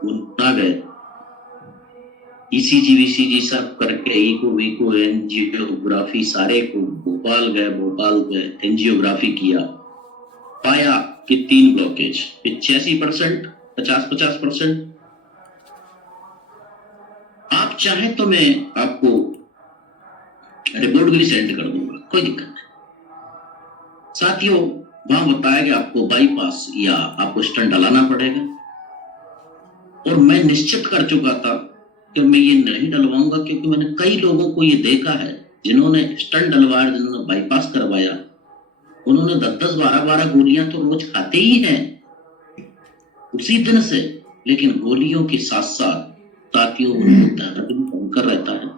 गुना गए, ईसीजी वीसीजी सब करके ईको वीको एंजियोग्राफी सारे को भोपाल गए एंजियोग्राफी किया, पाया कि 3 ब्लॉकेज, 85%, 50-50%। आप चाहें तो मैं आपको रिपोर्ट भी सेंड कर दूंगा, कोई दिक्कत नहीं। साथियों, वहां बताया कि आपको बाईपास या आपको स्टंट डलाना पड़ेगा, और मैं निश्चित कर चुका था कि मैं ये नहीं डलवाऊंगा, क्योंकि मैंने कई लोगों को ये देखा है जिन्होंने स्टंट डलवाया, जिन्होंने बाईपास करवाया, उन्होंने 10-10, 12-12 गोलियां तो रोज खाते ही हैं उसी दिन से, लेकिन गोलियों के साथ साथ साथियों दर्द भी भयंकर रहता है,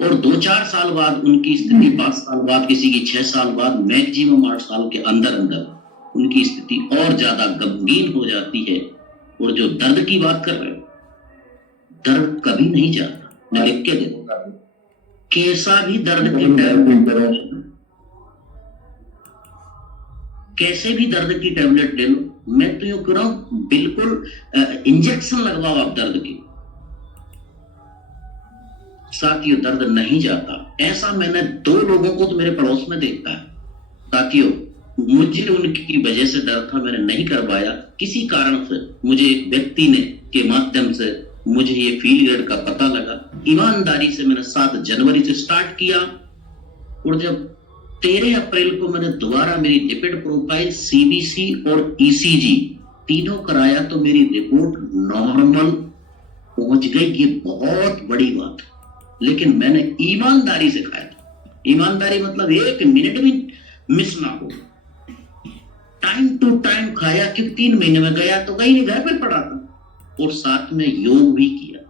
और 2-4 साल बाद उनकी स्थिति, 5 साल बाद, किसी की 6 साल बाद, मैक्सिमम 8 साल के अंदर उनकी स्थिति और ज्यादा गंभीर हो जाती है। और जो दर्द की बात कर रहे हो, दर्द कभी नहीं जाता, मैं लिख के दे दूंगा, कैसा भी दर्द की टैबलेट, कैसे भी दर्द की टैबलेट ले लो, मैं तो यूं कह रहा हूं बिल्कुल इंजेक्शन लगवाओ आप दर्द की, साथियों दर्द नहीं जाता। ऐसा मैंने 2 लोगों को तो मेरे पड़ोस में देखा है। साथियों, मुझे उनकी वजह से डर था, मैंने नहीं करवाया, किसी कारण से मुझे एक व्यक्ति ने के माध्यम से मुझे ये फील ग्रेड का पता लगा, ईमानदारी से मैंने 7 जनवरी से स्टार्ट किया, और जब 13 अप्रैल को मैंने दोबारा मेरी लिपिड प्रोफाइल, सीबीसी और ईसीजी तीनों कराया, तो मेरी रिपोर्ट नॉर्मल पहुंच गई। ये बहुत बड़ी बात, लेकिन मैंने ईमानदारी से खाया था। ईमानदारी मतलब 1 मिनट भी मिस ना हो, टाइम टू टाइम खाया, कि 3 महीने में गया तो कहीं नहीं, घर पे पड़ा था, और साथ में योग भी किया।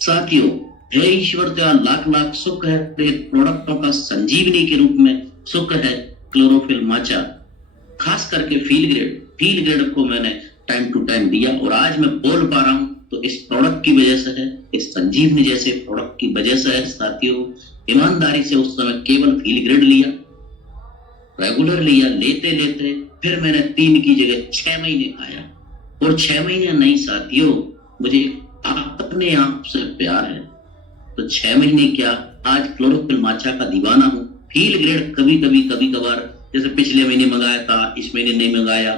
साथियों, हे ईश्वर तेरा लाख लाख सुख है, तेरे प्रोडक्टों का संजीवनी के रूप में सुख है क्लोरोफिल माचा, खास करके फील ग्रेड को मैंने टाइम टू टाइम दिया, और आज मैं बोल पा रहा हूं तो इस प्रोडक्ट की वजह से है, इस संजीवनी जैसे प्रोडक्ट की वजह से है। साथियों, ईमानदारी से उस समय केवल फील ग्रेड लिया, रेगुलर लिया, लेते लेते फिर मैंने 3 की जगह 6 महीने खाया, और 6 महीने नहीं साथियों, मुझे अपने आप से प्यार है, तो 6 महीने क्या, आज क्लोरोफिल माचा का दीवाना हूं। फील ग्रेड कभी कभार, जैसे पिछले महीने मंगाया था, इस महीने नहीं मंगाया,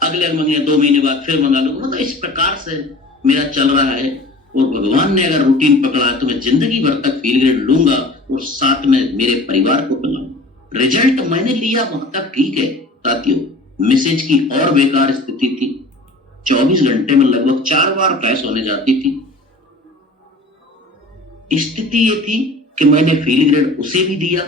अगले महीने 2 महीने बाद फिर मंगा लो, मतलब इस प्रकार से मेरा चल रहा है। और भगवान ने अगर रूटीन पकड़ा है तो मैं जिंदगी भर तक फील ग्रेड लूंगा, और साथ में मेरे परिवार को पिलाऊंगा। रिजल्ट मैंने लिया वहां तक ठीक है साथियों, मैसेज की और बेकार स्थिति थी, 24 घंटे में लगभग 4 बार क्रैश होने जाती थी। स्थिति ये थी कि मैंने फील ग्रेड उसे भी दिया,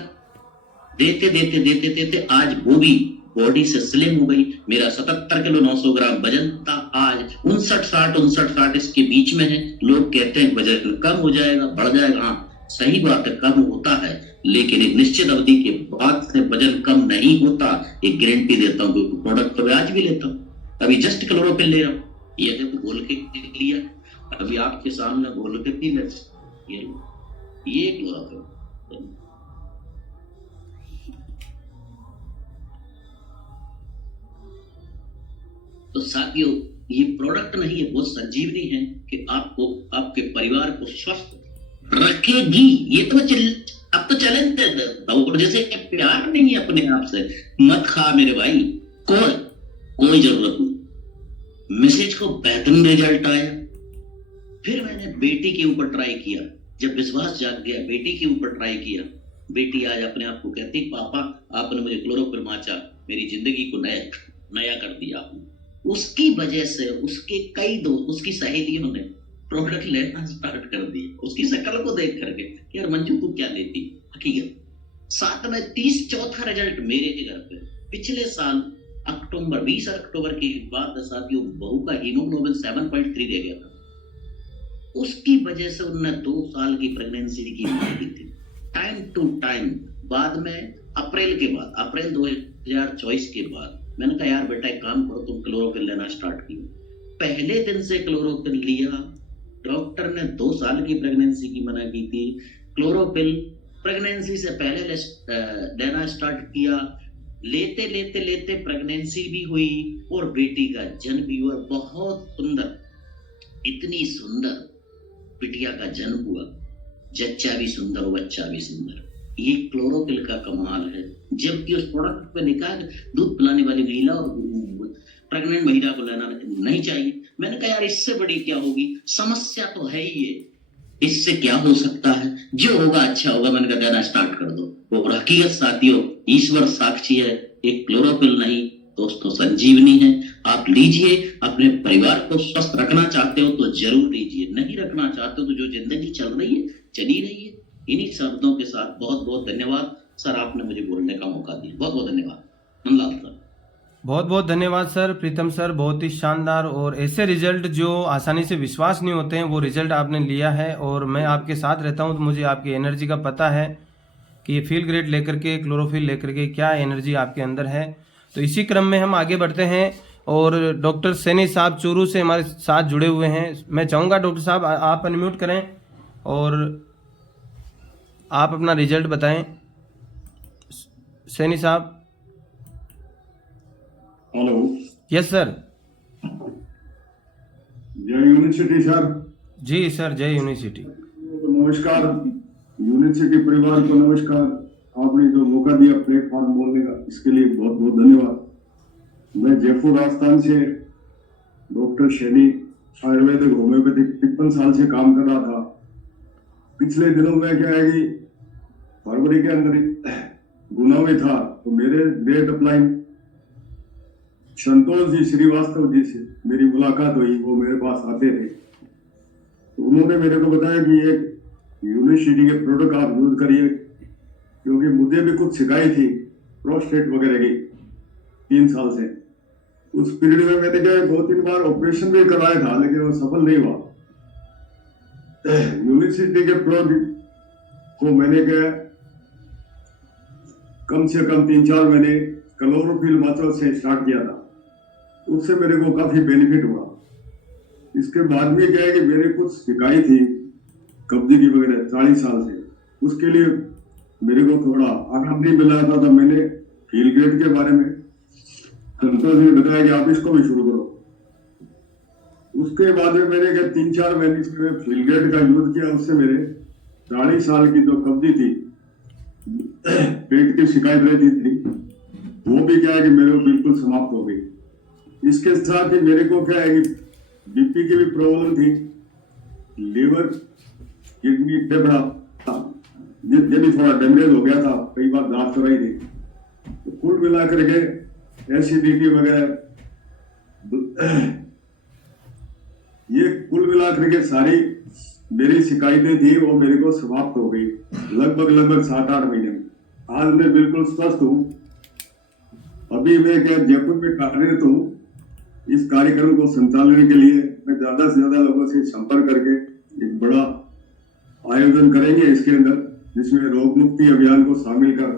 देते आज वो भी बॉडी से स्लिम हो गई। मेरा 77 किलो 900 ग्राम वजन था, आज 59-60 इसके बीच में है। लोग कहते हैं वजन कम हो जाएगा, बढ़ जाएगा, हाँ सही बात है, कम होता है, लेकिन एक निश्चित अवधि के बाद से वजन कम नहीं होता, एक गारंटी देता हूँ, क्योंकि प्रोडक्ट तो मैं आज भी लेता हूँ। अभी जस्ट क्लोरोफिल ले रहा हूँ, ये देखो घोल के लिया, अभी आपके सामने घोल के पी ले, ये क्लोरोफिल। तो साथियों, ये प्रोडक्ट नहीं है, वो संजीवनी है कि आपको, आपके परिवार को स्वस्थ रखेगी। ये तो अब तो चैलेंज दौड़ जैसे प्यार नहीं है अपने आप से, मत खा मेरे भाई, कोई जरूरत नहीं। मैसेज को बेहतरीन रिजल्ट आया। फिर मैंने बेटी के ऊपर ट्राई किया, जब विश्वास जाग गया, बेटी के ऊपर ट्राई किया। बेटी आज अपने आप को कहती, पापा आपने मुझे क्लोरोफिल माचा, मेरी जिंदगी को नया कर दिया। उसकी वजह से उसके कई दोस्त, उसकी सहेलियों ने प्रोडक्ट लेना स्टार्ट कर दिया, उसकी शक्ल को देख करके, यार मंजू तू क्या लेती, हकीकत। साथ में 30 चौथा रिजल्ट मेरे घर पे, पिछले साल 20 अक्टूबर की बात है साथियों, बहू का हीमोग्लोबिन 7.3 दे गया था। उसकी वजह से उन्होंने 2 साल की प्रेगनेंसी की बात की थी, टाइम टू टाइम। बाद में अप्रैल 2024 के बाद मैंने कहा यार बेटा एक काम करो, तुम क्लोरोफिल लेना स्टार्ट किया। पहले दिन से क्लोरोफिल लिया, डॉक्टर ने 2 साल की प्रेगनेंसी की मना की थी। क्लोरोफिल प्रेगनेंसी से पहले लेना स्टार्ट किया, लेते लेते लेते प्रेगनेंसी भी हुई और बेटी का जन्म भी हुआ। बहुत सुंदर, इतनी सुंदर बिटिया का जन्म हुआ, जच्चा भी सुंदर और बच्चा भी सुंदर। ये क्लोरोफिल का कमाल है। जबकि उस प्रोडक्ट पे लिखा है दूध पिलाने वाली महिला और प्रेग्नेंट महिला को लेना नहीं चाहिए। मैंने कहा यार इससे बड़ी क्या होगी, समस्या तो है ही ये, इससे क्या हो सकता है, जो होगा अच्छा होगा। मैंने कहा देना स्टार्ट कर दो। और हकीकत साथियों, ईश्वर साक्षी है, एक क्लोरोफिल नहीं दोस्तों संजीवनी है। आप लीजिए, अपने परिवार को स्वस्थ रखना चाहते हो तो जरूर लीजिए, नहीं रखना चाहते हो तो जो जिंदगी चल रही है चली रही है। इन्हीं शब्दों के साथ बहुत बहुत धन्यवाद सर, आपने मुझे बोलने का मौका दिया। बहुत बहुत धन्यवाद मनलाल सर। बहुत बहुत धन्यवाद सर, प्रीतम सर, बहुत ही शानदार। और ऐसे रिजल्ट जो आसानी से विश्वास नहीं होते हैं वो रिजल्ट आपने लिया है। और मैं आपके साथ रहता हूं तो मुझे आपकी एनर्जी का पता है कि ये फील ग्रेट लेकर के, क्लोरोफिल लेकर के क्या एनर्जी आपके अंदर है। तो इसी क्रम में हम आगे बढ़ते हैं और डॉक्टर सैनी साहब चूरू से हमारे साथ जुड़े हुए हैं। मैं चाहूँगा डॉक्टर साहब आप अनम्यूट करें और आप अपना रिजल्ट बताएं। सैनी साहब। हेलो। Yes sir. जय यूनिवर्सिटी सर। जी सर, जय यूनिवर्सिटी। नमस्कार यूनिवर्सिटी परिवार को नमस्कार। आपने जो मौका दिया प्लेटफॉर्म बोलने का, इसके लिए बहुत बहुत धन्यवाद। मैं जयपुर राजस्थान से डॉक्टर शैनी आयुर्वेदिक होम्योपैथिक 53 साल से काम कर रहा था। पिछले दिनों में क्या है कि फरवरी के अंदर गुना में था तो मेरे डेट अपलाइन संतोष जी श्रीवास्तव जी से मेरी मुलाकात हुई। वो मेरे पास आते थे तो उन्होंने मेरे को बताया कि एक यूनिवर्सिटी के प्रोडक्ट आप यूज करिए, क्योंकि मुझे भी कुछ शिकायत थी प्रोस्टेट वगैरह की 3 साल से। उस पीरियड में मैंने क्या 2-3 बार ऑपरेशन भी करवाया था लेकिन वो सफल नहीं हुआ। यूनिवर्सिटी के प्रोडक्ट को मैंने क्या कम से कम 3-4 महीने क्लोरोफिल मात्रा से स्टार्ट किया था, उससे मेरे को काफी बेनिफिट हुआ। इसके बाद में क्या है कि मेरे कुछ शिकायत थी कब्जे की वगैरह 40 साल से, उसके लिए मेरे को थोड़ा आराम नहीं मिला था। तो मैंने फील ग्रेट के बारे में संतोष ने बताया कि आप इसको भी शुरू करो। उसके बाद में मैंने क्या 3-4 महीने इसमें फील ग्रेट का यूज किया, उससे मेरे 40 साल की जो कब्जी थी, पेट की शिकायत रहती थी, वो भी क्या है कि मेरे को बिल्कुल समाप्त हो गई। इसके साथ ही मेरे को क्या है कि बीपी की भी प्रॉब्लम थी, लीवर किडनी फेफड़ा ये भी थोड़ा डैमेज हो गया था, कई बार जांच कराई थी। तो कुल मिलाकर के एसिडिटी वगैरह ये कुल मिलाकर के सारी मेरी शिकायतें थी वो मेरे को समाप्त हो गई लगभग 7-8 महीने में। आज मैं बिल्कुल स्वस्थ हूँ। अभी मैं क्या जयपुर में कार्यरत हूँ। इस कार्यक्रम को संचालन के लिए मैं ज्यादा से ज्यादा लोगों से संपर्क करके एक बड़ा आयोजन करेंगे इसके अंदर, जिसमें रोग मुक्ति अभियान को शामिल कर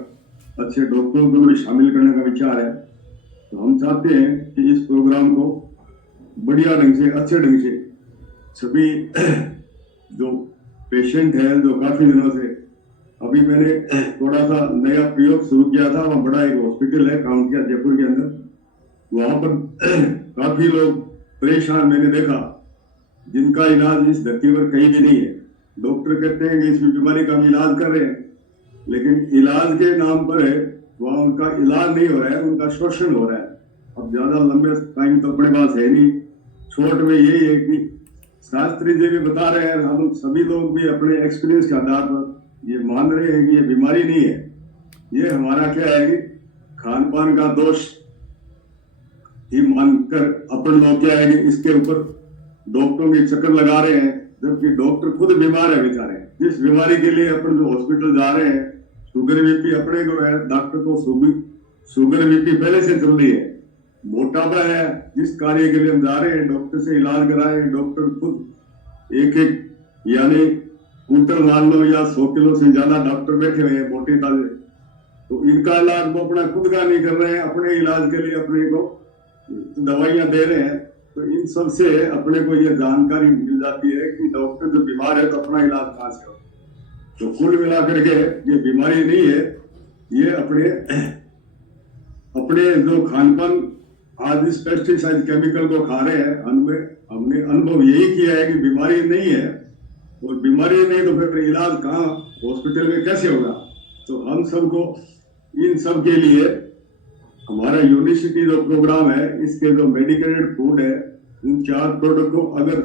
अच्छे डॉक्टरों को भी शामिल करने का विचार है। तो हम चाहते हैं कि इस प्रोग्राम को बढ़िया ढंग से, अच्छे ढंग से सभी जो पेशेंट हैं, जो काफी दिनों से, अभी मैंने थोड़ा सा नया प्रयोग शुरू किया था, वहाँ बड़ा एक हॉस्पिटल है काउंटिया जयपुर के अंदर, वहां पर काफी लोग परेशान मैंने देखा जिनका इलाज इस धरती पर कहीं भी नहीं है। डॉक्टर कहते हैं कि इस बीमारी का हम इलाज कर रहे हैं, लेकिन इलाज के नाम पर है वहाँ उनका इलाज नहीं हो रहा है, उनका शोषण हो रहा है। अब ज्यादा लंबे टाइम तो अपने पास है नहीं, छोट में यही है कि शास्त्री जी भी बता रहे हैं, हम सभी लोग भी अपने एक्सपीरियंस के आधार पर ये मान रहे हैं कि ये बीमारी नहीं है, ये हमारा क्या है कि खान पान का दोष ही मानकर अपन लोग क्या है कि इसके ऊपर डॉक्टरों के चक्कर लगा रहे हैं, जबकि डॉक्टर खुद बीमार है बेचारे। जिस बीमारी के लिए अपन जो हॉस्पिटल जा रहे हैं, शुगर बीपी अपने को है, डॉक्टर को शुगर बीपी पहले से चल रही है, मोटापा है, जिस कार्य के लिए हम जा रहे हैं डॉक्टर से इलाज कराए, डॉक्टर खुद एक यानी कुंटल मान लो या 100 किलो से ज्यादा डॉक्टर बैठे हुए हैं मोटे ताजे, तो इनका इलाज वो अपना खुद का नहीं कर रहे हैं, अपने इलाज के लिए अपने को दवाइयां दे रहे हैं। तो इन सब से अपने को यह जानकारी मिल जाती है कि डॉक्टर जो बीमार है तो अपना इलाज कहाँ से हो। तो कुल मिलाकर के ये बीमारी नहीं है, ये अपने जो खानपान आज इस पेस्टिसाइड केमिकल को खा रहे हैं, हमने अनुभव यही किया है कि बीमारी नहीं है, और बीमारी नहीं तो फिर इलाज कहाँ हॉस्पिटल में कैसे होगा। तो हम सबको इन सब के लिए हमारा यूनिवर्सिटी जो प्रोग्राम है, इसके जो मेडिकेटेड फूड है, उन 4 प्रोडक्ट को अगर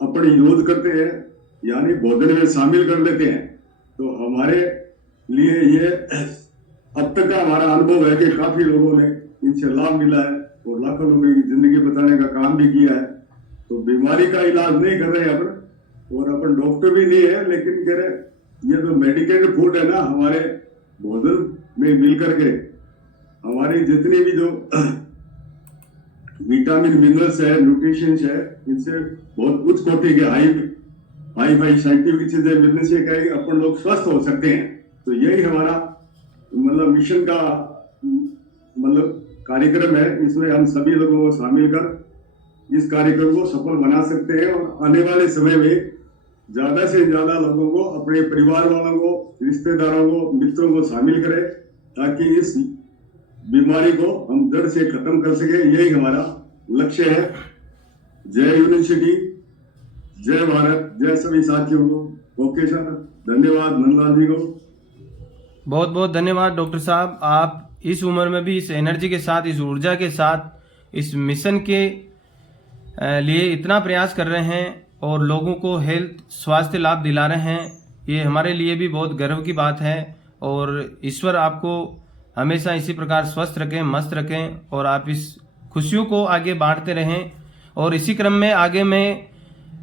अपन यूज करते हैं यानी भोजन में शामिल कर लेते हैं, तो हमारे लिए ये अब तक का हमारा अनुभव है कि काफी लोगों ने इनसे लाभ मिला है और लाखों लोगों की जिंदगी बचाने का काम भी किया है। तो बीमारी का इलाज नहीं कर रहे अपन, और अपन डॉक्टर भी नहीं है, लेकिन कह रहे ये जो मेडिकेटेड फूड है ना, हमारे भोजन में मिल करके हमारी जितनी भी जो विटामिन मिनरल्स है, न्यूट्रिशंस है, इनसे बहुत उच्च कोटि के हाई साइंटिफिक चीजें मिलने से क्या है कि अपन लोग स्वस्थ हो सकते हैं। तो यही हमारा मतलब मिशन का मतलब कार्यक्रम है। इसमें हम सभी लोगों को शामिल कर इस कार्यक्रम को सफल बना सकते हैं, और आने वाले समय में ज्यादा से ज्यादा लोगों को, अपने परिवार वालों को, रिश्तेदारों को, मित्रों को शामिल करें, ताकि इस बीमारी को हम जड़ से खत्म कर सके। यही हमारा लक्ष्य है। जय यूनिवर्सिटी, जय भारत, जय सभी साथियों को। ओके सर, धन्यवाद नंदलाल जी को। बहुत बहुत धन्यवाद डॉक्टर साहब। आप इस उम्र में भी इस एनर्जी के साथ, इस ऊर्जा के साथ इस मिशन के लिए इतना प्रयास कर रहे हैं और लोगों को हेल्थ स्वास्थ्य लाभ दिला रहे हैं, ये हमारे लिए भी बहुत गर्व की बात है। और ईश्वर आपको हमेशा इसी प्रकार स्वस्थ रखें, मस्त रखें, और आप इस खुशियों को आगे बांटते रहें। और इसी क्रम में आगे में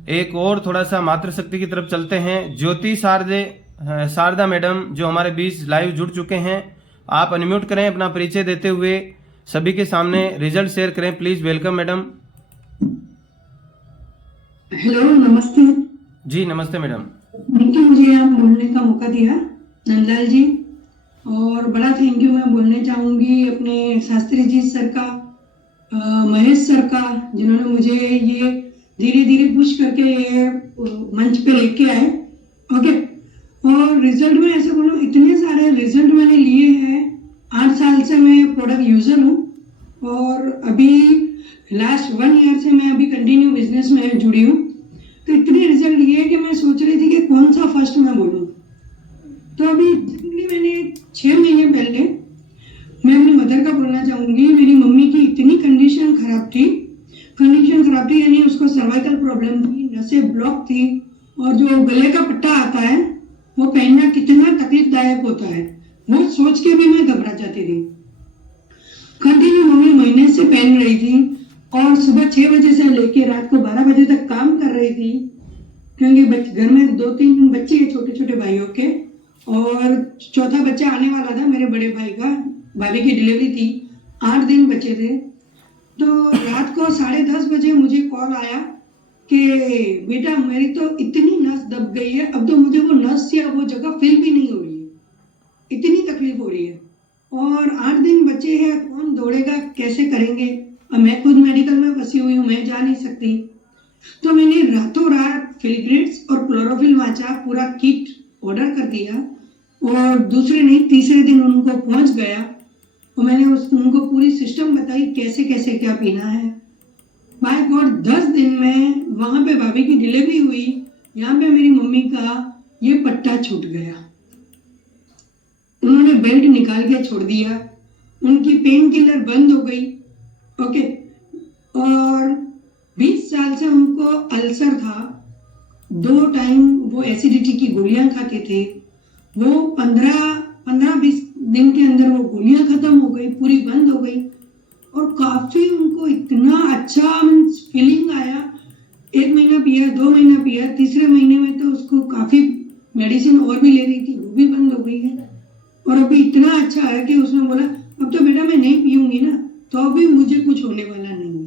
एक और थोड़ा सा मातृशक्ति की तरफ चलते हैं। ज्योति शारदा मैडम जो हमारे बीच लाइव जुड़ चुके हैं, आप अनम्यूट करें, अपना परिचय देते हुए सभी के सामने रिजल्ट शेयर करें प्लीज। Welcome madam. हेलो, नमस्ते जी। नमस्ते मैडम। थैंक यू, मुझे आप बोलने का मौका दिया नंदलाल जी, और बड़ा थैंक यू मैं बोलने चाहूँगी अपने शास्त्री जी सर का, महेश सर का, जिन्होंने मुझे ये धीरे धीरे पुश करके ये मंच पे लेके आए। ओके, और रिजल्ट में ऐसे बोलूँ, इतने सारे रिजल्ट मैंने लिए हैं। 8 साल से मैं प्रोडक्ट यूज़र हूँ, और अभी लास्ट 1 ईयर से मैं अभी कंटिन्यू बिजनेस में जुड़ी हूँ। तो इतने रिजल्ट लिए कि मैं सोच रही थी कि कौन सा फर्स्ट मैं बोलूँ। तो अभी मैंने 6 महीने पहले मैं अपनी मदर का बोलना चाहूँगी। मेरी मम्मी की इतनी कंडीशन खराब थी यानी उसको सर्वाइकल प्रॉब्लम थी, नसें ब्लॉक थी, और जो गले का पट्टा आता है वो पहनना कितना तकलीफदायक होता है, वो सोच के भी मैं घबरा जाती थी। कंटिन्यू मम्मी महीने से पहन रही थी, और सुबह 6 बजे से लेके रात को 12 बजे तक काम कर रही थी, क्योंकि घर में 2-3 बच्चे हैं छोटे छोटे भाइयों के, और चौथा बच्चा आने वाला था मेरे बड़े भाई का। भाभी की डिलीवरी थी, 8 दिन बचे थे। तो रात को 10:30 बजे मुझे कॉल आया कि बेटा मेरी तो इतनी नस दब गई है, अब तो मुझे वो नस या वो जगह फील भी नहीं हो रही है, इतनी तकलीफ हो रही है, और 8 दिन बचे हैं, कौन दौड़ेगा, कैसे करेंगे। अब मैं खुद मेडिकल में फंसी हुई हूँ, मैं जा नहीं सकती। तो मैंने रातों रात फिलग्रेट्स और क्लोरोफिल वाचा पूरा किट ऑर्डर कर दिया, और दूसरे नहीं तीसरे दिन उनको पहुंच गया, और मैंने उनको पूरी सिस्टम बताई कैसे कैसे क्या पीना है। बाय गॉड 10 दिन में वहाँ पे भाभी की डिलीवरी हुई, यहाँ पे मेरी मम्मी का ये पट्टा छूट गया, उन्होंने बेल्ट निकाल के छोड़ दिया, उनकी पेन किलर बंद हो गई। ओके, और 20 साल से उनको अल्सर था, 2 टाइम वो एसिडिटी की गोलियां खाते थे, वो 15-20 दिन के अंदर वो गोलियां खत्म हो गई, पूरी बंद हो गई, और काफी उनको इतना अच्छा फीलिंग आया। 1 महीना पिया, 2 महीना पिया, तीसरे महीने में तो उसको काफी मेडिसिन और भी ले रही थी, वो भी बंद हो गई है, और अभी इतना अच्छा है कि उसने बोला अब तो बेटा मैं नहीं पीऊंगी ना, तो अभी मुझे कुछ होने वाला नहीं है।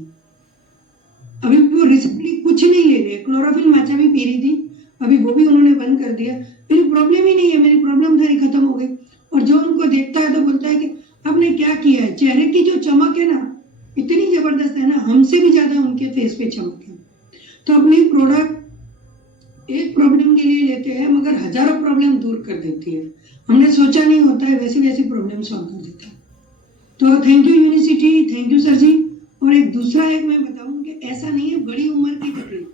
अभी वो रिसेंटली कुछ नहीं ले रहे, क्लोरोफिल माचा भी पी रही थी, अभी वो भी उन्होंने बंद कर दिया। मेरी प्रॉब्लम ही नहीं है, मेरी प्रॉब्लम सारी खत्म हो गई। और जो उनको देखता है तो बोलता है कि आपने क्या किया है। चेहरे की जो चमक है ना, इतनी जबरदस्त है ना, हमसे भी ज्यादा उनके फेस पे चमक है। तो अपनी प्रोडक्ट एक प्रॉब्लम के लिए लेते हैं मगर हजारों प्रॉब्लम दूर कर देती है। हमने सोचा नहीं होता है वैसी वैसी प्रॉब्लम सॉल्व कर देता है। तो thank you university, thank you sir ji. और एक दूसरा मैं बताऊं कि ऐसा नहीं है बड़ी उम्र की तकलीफ,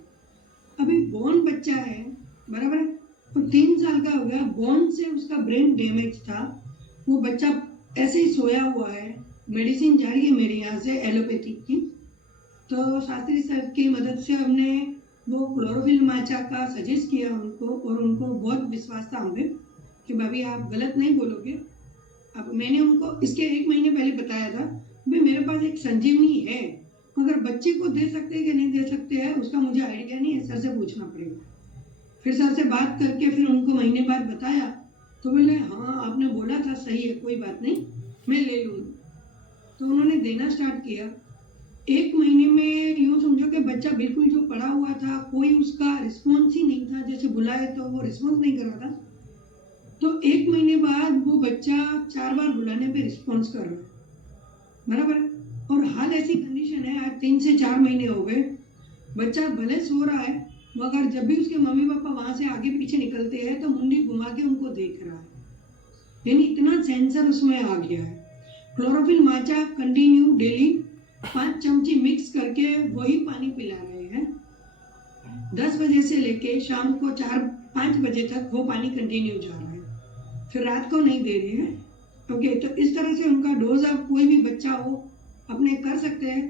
अभी बॉर्न बच्चा है बराबर है, तो 3 साल का हो गया, बॉर्न से उसका ब्रेन डैमेज था, वो बच्चा ऐसे ही सोया हुआ है, मेडिसिन जा रही है मेरे यहाँ से एलोपैथिक की। तो शास्त्री सर की मदद से हमने वो क्लोरोफिल माचा का सजेस्ट किया उनको, और उनको बहुत विश्वास था हमें कि भाभी आप गलत नहीं बोलोगे। अब मैंने उनको इसके 1 महीने पहले बताया था भाई मेरे पास एक संजीवनी है, मगर बच्चे को दे सकते हैं कि नहीं दे सकते हैं उसका मुझे आइडिया नहीं है, सर से पूछना पड़ेगा। फिर सर से बात करके फिर उनको महीने बाद बताया तो बोले हाँ आपने बोला था सही है, कोई बात नहीं मैं ले लूँगा। तो उन्होंने देना स्टार्ट किया। 1 महीने में यूँ समझो कि बच्चा बिल्कुल जो पड़ा हुआ था, कोई उसका रिस्पॉन्स ही नहीं था, जैसे बुलाए तो वो रिस्पॉन्स नहीं कर रहा था। तो 1 महीने बाद वो बच्चा 4 बार बुलाने पे रिस्पॉन्स कर रहा है बराबर। और हाल ऐसी कंडीशन है, आज 3 से 4 महीने हो गए, बच्चा भले सो रहा है मगर जब भी उसके मम्मी पापा वहाँ से आगे पीछे निकलते हैं तो मुंडी घुमा के उनको देख रहा है, यानी इतना सेंसर उसमें आ गया है। क्लोरोफिल माचा कंटिन्यू डेली 5 चमची मिक्स करके वही पानी पिला रहे हैं, 10 बजे से लेके शाम को 4-5 बजे तक वो पानी कंटिन्यू जा रहा है, फिर रात को नहीं दे रहे हैं। ओके, तो इस तरह से उनका डोज अब कोई भी बच्चा हो अपने कर सकते हैं।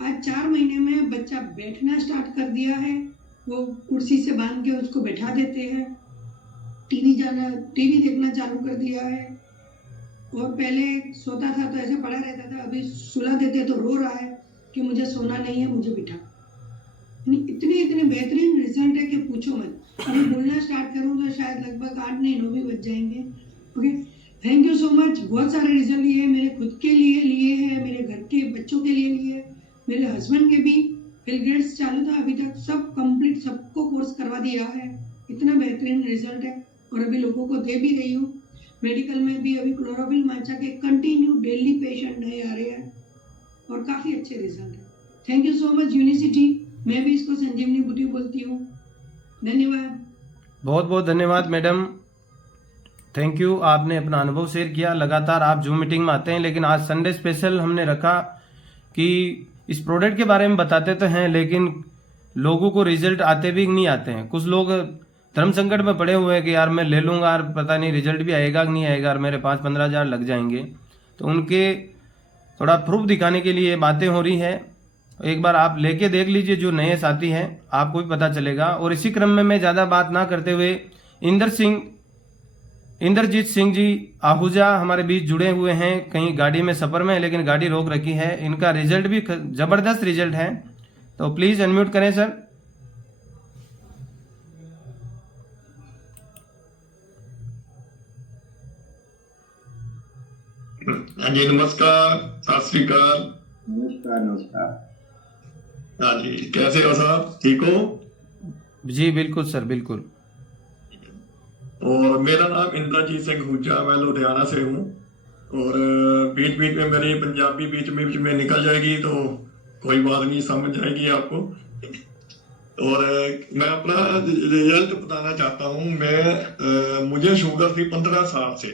आज 4 महीने में बच्चा बैठना स्टार्ट कर दिया है, वो कुर्सी से बांध के उसको बैठा देते हैं, टीवी देखना चालू कर दिया है, और पहले सोता था तो ऐसे पड़ा रहता था, अभी सुला देते तो रो रहा है कि मुझे सोना नहीं है मुझे बिठा। इतने बेहतरीन रिजल्ट है कि पूछो मत। अभी बोलना स्टार्ट करूँ तो शायद लगभग 8 नहीं 9 भी बज जाएंगे। Okay, thank you so much. बहुत सारे रिजल्ट लिए, मेरे खुद के लिए हैं, मेरे घर के बच्चों के लिए, मेरे हस्बैंड के भी फिल ग्रेड्स चालू था, अभी तक सब कंप्लीट, सबको कोर्स करवा दिया है। इतना बेहतरीन रिजल्ट है और अभी लोगों को दे भी रही हूँ। मेडिकल में भी अभी क्लोरोफिल माचा के कंटिन्यू डेली पेशेंट नए आ रहे हैं और काफ़ी अच्छे रिजल्ट है। Thank you so much university, मैं भी इसको संजीवनी बूटी बोलती हूँ। धन्यवाद, बहुत बहुत धन्यवाद मैडम, थैंक यू। आपने अपना अनुभव शेयर किया। लगातार आप जूम मीटिंग में आते हैं, लेकिन आज संडे स्पेशल हमने रखा कि इस प्रोडक्ट के बारे में बताते तो हैं, लेकिन लोगों को रिजल्ट आते भी नहीं आते हैं। कुछ लोग धर्म संकट में पड़े हुए हैं कि यार मैं ले लूँगा, यार पता नहीं रिजल्ट भी आएगा कि नहीं आएगा, और मेरे 5-15 हज़ार लग जाएंगे। तो उनके थोड़ा प्रूफ दिखाने के लिए बातें हो रही है। एक बार आप लेके देख लीजिए, जो नए साथी हैं आपको भी पता चलेगा। और इसी क्रम में मैं ज़्यादा बात ना करते हुए इंद्रजीत सिंह जी आहूजा हमारे बीच जुड़े हुए हैं, कहीं गाड़ी में सफ़र में, लेकिन गाड़ी रोक रखी है। इनका रिजल्ट भी ज़बरदस्त रिजल्ट है, तो प्लीज़ अनम्यूट करें सर। हाँ जी, नमस्कार, सत श्री अकाल। नमस्कार। हाँ जी, कैसे हो साहब, ठीक हो? जी बिल्कुल सर, बिल्कुल। और मेरा नाम इंद्रजीत सिंह आहूजा, मैं लुधियाना से हूँ। और बीच बीच में मेरी पंजाबी बीच में निकल जाएगी तो कोई बात नहीं, समझ जाएगी आपको। और मैं अपना रिजल्ट बताना चाहता हूँ। मुझे शुगर थी 15 साल से,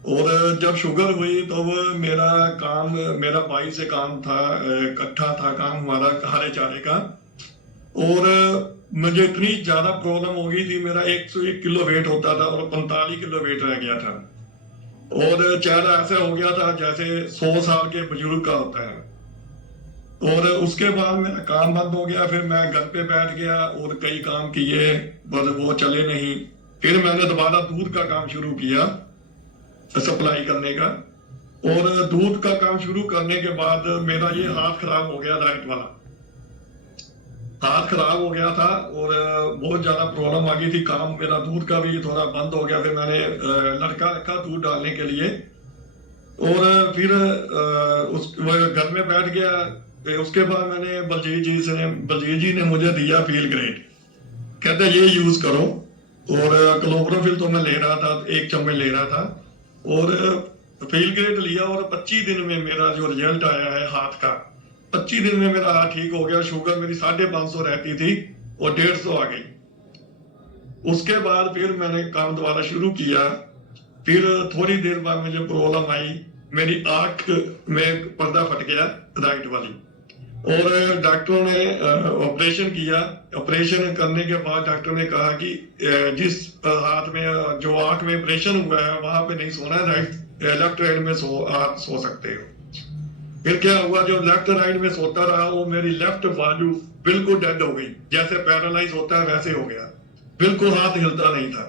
और जब शुगर हुई तो मेरा 22 से काम था, इकट्ठा था काम हमारा हरे चारे का। और मुझे इतनी ज्यादा प्रॉब्लम हो गई थी, मेरा 101 किलो वेट होता था और 45 किलो वेट रह गया था, और चेहरा ऐसा हो गया था जैसे 100 साल के बुजुर्ग का होता है। और उसके बाद मेरा काम बंद हो गया, फिर मैं घर पे बैठ गया और कई काम किए पर वो चले नहीं। फिर मैंने दोबारा दूध का काम शुरू किया, सप्लाई करने का। और दूध का काम शुरू करने के बाद मेरा ये हाथ खराब हो गया, राइट वाला हाथ खराब हो गया था और बहुत ज्यादा प्रॉब्लम आ गई थी। काम मेरा दूध का भी थोड़ा बंद हो गया। फिर मैंने लड़का रखा दूध डालने के लिए, और फिर उस घर में बैठ गया। उसके बाद मैंने बलजीत जी ने मुझे दिया फील ग्रेड, कहते ये यूज करो। और क्लोरोफिल तो मैं ले रहा था, 1 चम्मच ले रहा था, और फील ग्रेड लिया। और 25 दिन में मेरा जो रिजल्ट आया है हाथ का, 25 दिन में मेरा हाथ ठीक हो गया। शुगर मेरी 550 रहती थी और 150 आ गई। उसके बाद फिर मैंने काम दोबारा शुरू किया। फिर थोड़ी देर बाद मुझे प्रॉब्लम आई, मेरी आंख में पर्दा फट गया राइट वाली, और डॉक्टरों ने ऑपरेशन किया। ऑपरेशन करने के बाद डॉक्टर ने कहा कि जिस हाथ में जो आंख में ऑपरेशन हुआ है वहां पे नहीं सोना है, लेफ्ट राइट में आप सो सकते हो। फिर क्या हुआ, जो लेफ्ट राइट में सोता रहा वो मेरी लेफ्ट बाजू बिल्कुल डेड हो गई, जैसे पैरालाइज होता है वैसे हो गया, बिल्कुल हाथ हिलता नहीं था।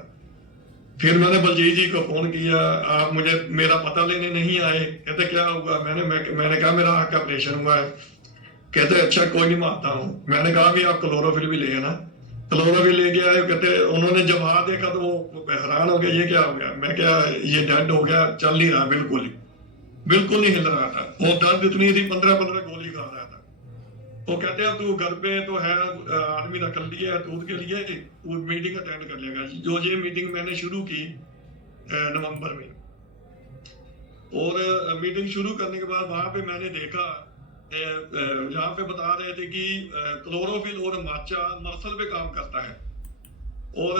फिर मैंने बलजीत जी को फोन किया, आप मुझे मेरा पता लेने नहीं आए। कहते क्या हुआ, मैंने कहा मेरा आंख का ऑपरेशन हुआ है। कहते अच्छा कोई नहीं, मैं आता हूँ। मैंने कहा भी आप क्लोरोफिल भी ले आना। क्लोरोफिल लेके आए। कहते उन्होंने जब हाथ देखा तो वो हैरान हो गया, ये क्या हो गया। मैं क्या, ये डेड हो गया, चल नहीं रहा, बिल्कुल नहीं हिल रहा था। वो दर्द इतनी थी, 15 गोली खा रहा था। वो कहते हैं तू घर पे तो है, आदमी रख लिया है दूध के लिए, वो मीटिंग अटेंड कर लेगा। जो ये मीटिंग मैंने शुरू की नवंबर में, और मीटिंग शुरू करने के बाद वहां पे मैंने देखा, यहाँ पे बता रहे थे कि क्लोरोफिल और माचा मसल पे काम करता है। और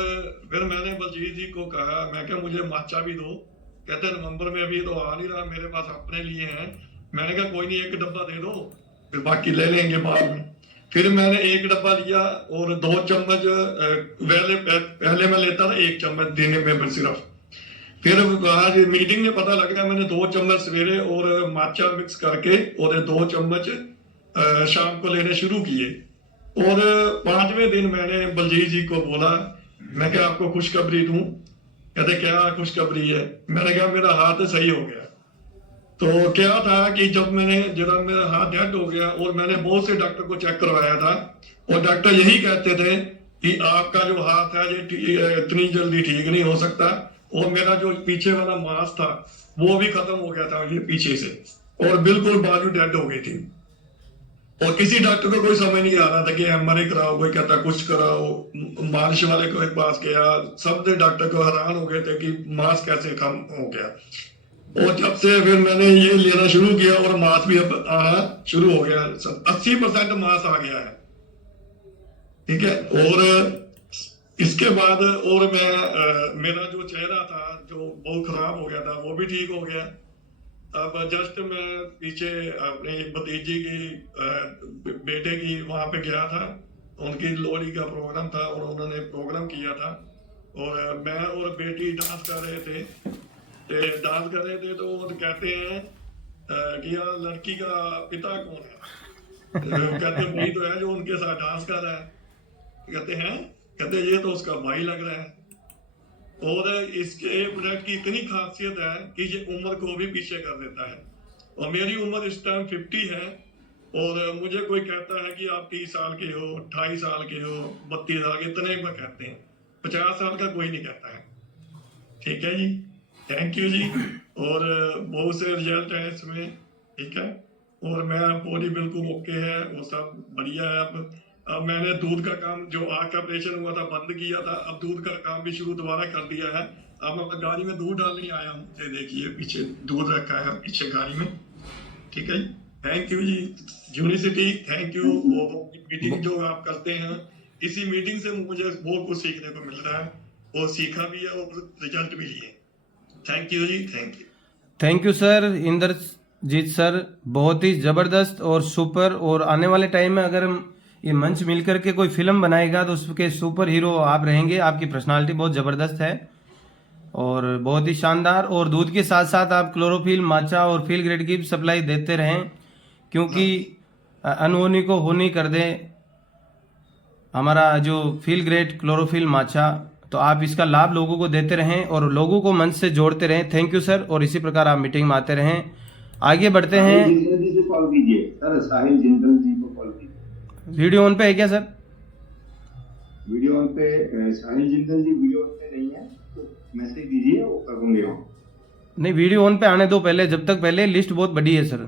फिर मैंने बलजीत जी को कहा, मैं क्या मुझे माचा भी दो। कहते नवंबर में अभी तो आ नहीं रहा, मेरे पास अपने लिए है। मैंने कहा कोई नहीं, एक डब्बा दे दो, फिर बाकी ले लेंगे बाद में। फिर मैंने एक डब्बा लिया और 2 चम्मच, पहले मैं लेता था 1 चम्मच दिन में सिर्फ। फिर आज मीटिंग में पता लग गया, मैंने 2 चम्मच सवेरे और माचा मिक्स करके और 2 चम्मच शाम को लेने शुरू किए। और 5वें दिन मैंने बलजीत जी को बोला, मैं क्या आपको खुशखबरी दूं। कहते क्या खुशखबरी है। मैंने कहा मेरा हाथ सही हो गया। तो क्या था कि जब मेरा हाथ डेड हो गया और मैंने बहुत से डॉक्टर को चेक करवाया था, और डॉक्टर यही कहते थे कि आपका जो हाथ है ये इतनी जल्दी ठीक नहीं हो सकता। और मेरा जो पीछे वाला मांस था वो भी खत्म हो गया था ये पीछे से, और बिल्कुल बाजू डेड हो गई थी। और किसी डॉक्टर को कोई समझ नहीं आ रहा था कि एमआरआई कराओ, कोई कहता कुछ कराओ। मालिश वाले के पास गया, सब डॉक्टर को हैरान हो गए थे कि मांस कैसे कम हो गया। और जब से फिर मैंने ये लेना शुरू किया और मांस भी अब आना शुरू हो गया, 80% मांस आ गया है, ठीक है। और इसके बाद और मेरा जो चेहरा था जो बहुत खराब हो गया था वो भी ठीक हो गया। अब जस्ट मैं पीछे अपनी भतीजी की बेटे की वहां पे गया था, उनकी लोहड़ी का प्रोग्राम था और उन्होंने प्रोग्राम किया था, और मैं और बेटी डांस कर रहे थे। तो वो कहते हैं कि यार लड़की का पिता कौन है। कहते वही तो है जो उनके साथ डांस कर रहा है। कहते ये तो उसका भाई लग रहा है। और इसके प्रोडक्ट की इतनी खासियत है कि ये उम्र को भी पीछे कर देता है। और मेरी उम्र इस टाइम 50 है, और मुझे कोई कहता है कि आप 30 साल के हो, 28 साल के हो, 32 साल के, इतने में कहते हैं। 50 साल का कोई नहीं कहता है, ठीक है जी। थैंक यू जी। और बहुत से रिजल्ट है इसमें, ठीक है। और मैं पूरी बिल्कुल ओके है, वो सब बढ़िया है। अब मैंने दूध का काम, जो आँख का ऑपरेशन हुआ था बंद किया था, अब दूध का काम भी शुरू दोबारा कर दिया है। अब मैं गाड़ी में दूध डालने आया हूँ, ये देखिए पीछे दूध रखा है पीछे गाड़ी में, ठीक है। Thank you ji university, thank you. Meeting जो आप करते हैं, इसी मीटिंग से मुझे बहुत कुछ सीखने को मिल रहा है, और सीखा भी है और रिजल्ट भी लिए। Thank you ji, thank you. Thank you sir Indrajit sir, बहुत ही ज़बरदस्त और सुपर। और आने वाले टाइम में अगर ये मंच मिलकर के कोई फिल्म बनाएगा तो उसके सुपर हीरो आप रहेंगे। आपकी पर्सनालिटी बहुत ज़बरदस्त है और बहुत ही शानदार। और दूध के साथ साथ आप क्लोरोफिल, माचा और फील ग्रेड की सप्लाई देते रहें, क्योंकि अनहोनी को होनी कर दे हमारा जो फील ग्रेड क्लोरोफिल माचा। तो आप इसका लाभ लोगों को देते रहें और लोगों को मंच से जोड़ते रहें। Thank you sir. और इसी प्रकार आप मीटिंग में आते रहें। आगे बढ़ते हैं। जिंदल जी से कॉल कीजिए सर, साहिल जिंदल जी को कॉल कीजिए। वीडियो ऑन पे है क्या सर? वीडियो ऑन पे साहिल जिंदल जी वीडियो ऑन पे नहीं है, तो मैसेज दीजिए, वो कर दूंगे हम। नहीं, वीडियो ऑन पे आने दो पहले, जब तक पहले लिस्ट बहुत बड़ी है सर।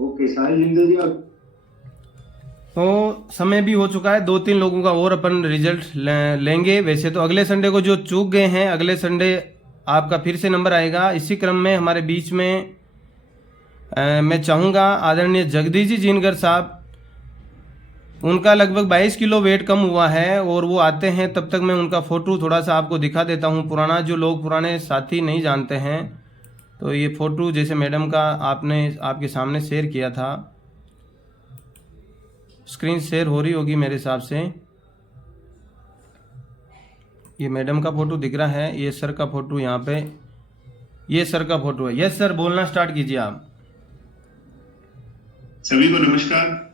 ओके साहिल जिंदल जी। तो समय भी हो चुका है, 2-3 लोगों का और अपन रिजल्ट लेंगे। वैसे तो अगले संडे को जो चूक गए हैं, अगले संडे आपका फिर से नंबर आएगा। इसी क्रम में हमारे बीच में मैं चाहूँगा आदरणीय जगदीश जी जिनगर साहब उनका लगभग 22 किलो वेट कम हुआ है और वो आते हैं, तब तक मैं उनका फ़ोटो थोड़ा सा आपको दिखा देता हूँ पुराना। जो लोग पुराने साथी नहीं जानते हैं तो ये फ़ोटो जैसे मैडम का आपने आपके सामने शेयर किया था, स्क्रीन शेयर हो रही होगी मेरे हिसाब से। ये मैडम का फ़ोटो दिख रहा है, ये सर का फ़ोटो यहाँ पे, ये सर का फ़ोटो है। यस सर, बोलना स्टार्ट कीजिए आप। सभी को नमस्कार।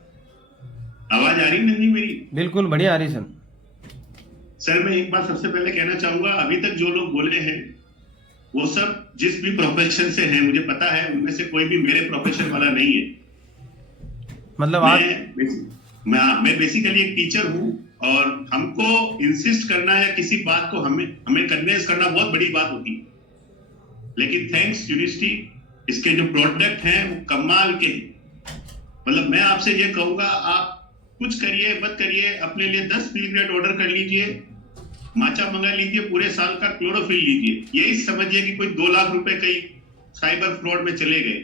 आवाज आ रही है नंदी मेरी? बिल्कुल बढ़िया आ रही सर। सर मैं एक बात सबसे पहले कहना चाहूंगा, अभी तक जो लोग बोले हैं वो सब जिस भी प्रोफेशन से हैं, मुझे पता है उनमें से कोई भी मेरे प्रोफेशन वाला नहीं है। मतलब मैं बेसिकली एक टीचर हूँ और हमको इंसिस्ट करना या किसी बात को हमें कन्विंस करना बहुत बड़ी बात होती है। लेकिन थैंक्स यूनिवर्सिटी, इसके जो प्रोडक्ट हैं वो कमाल के हैं। मतलब मैं आपसे ये कहूंगा, आप कुछ करिए मत करिए, अपने लिए 10 फील ग्रेड ऑर्डर कर लीजिए, माचा मंगा लीजिए, पूरे साल का क्लोरोफिल लीजिए। यही समझिए कि कोई 2 लाख रुपए कहीं साइबर फ्रॉड में चले गए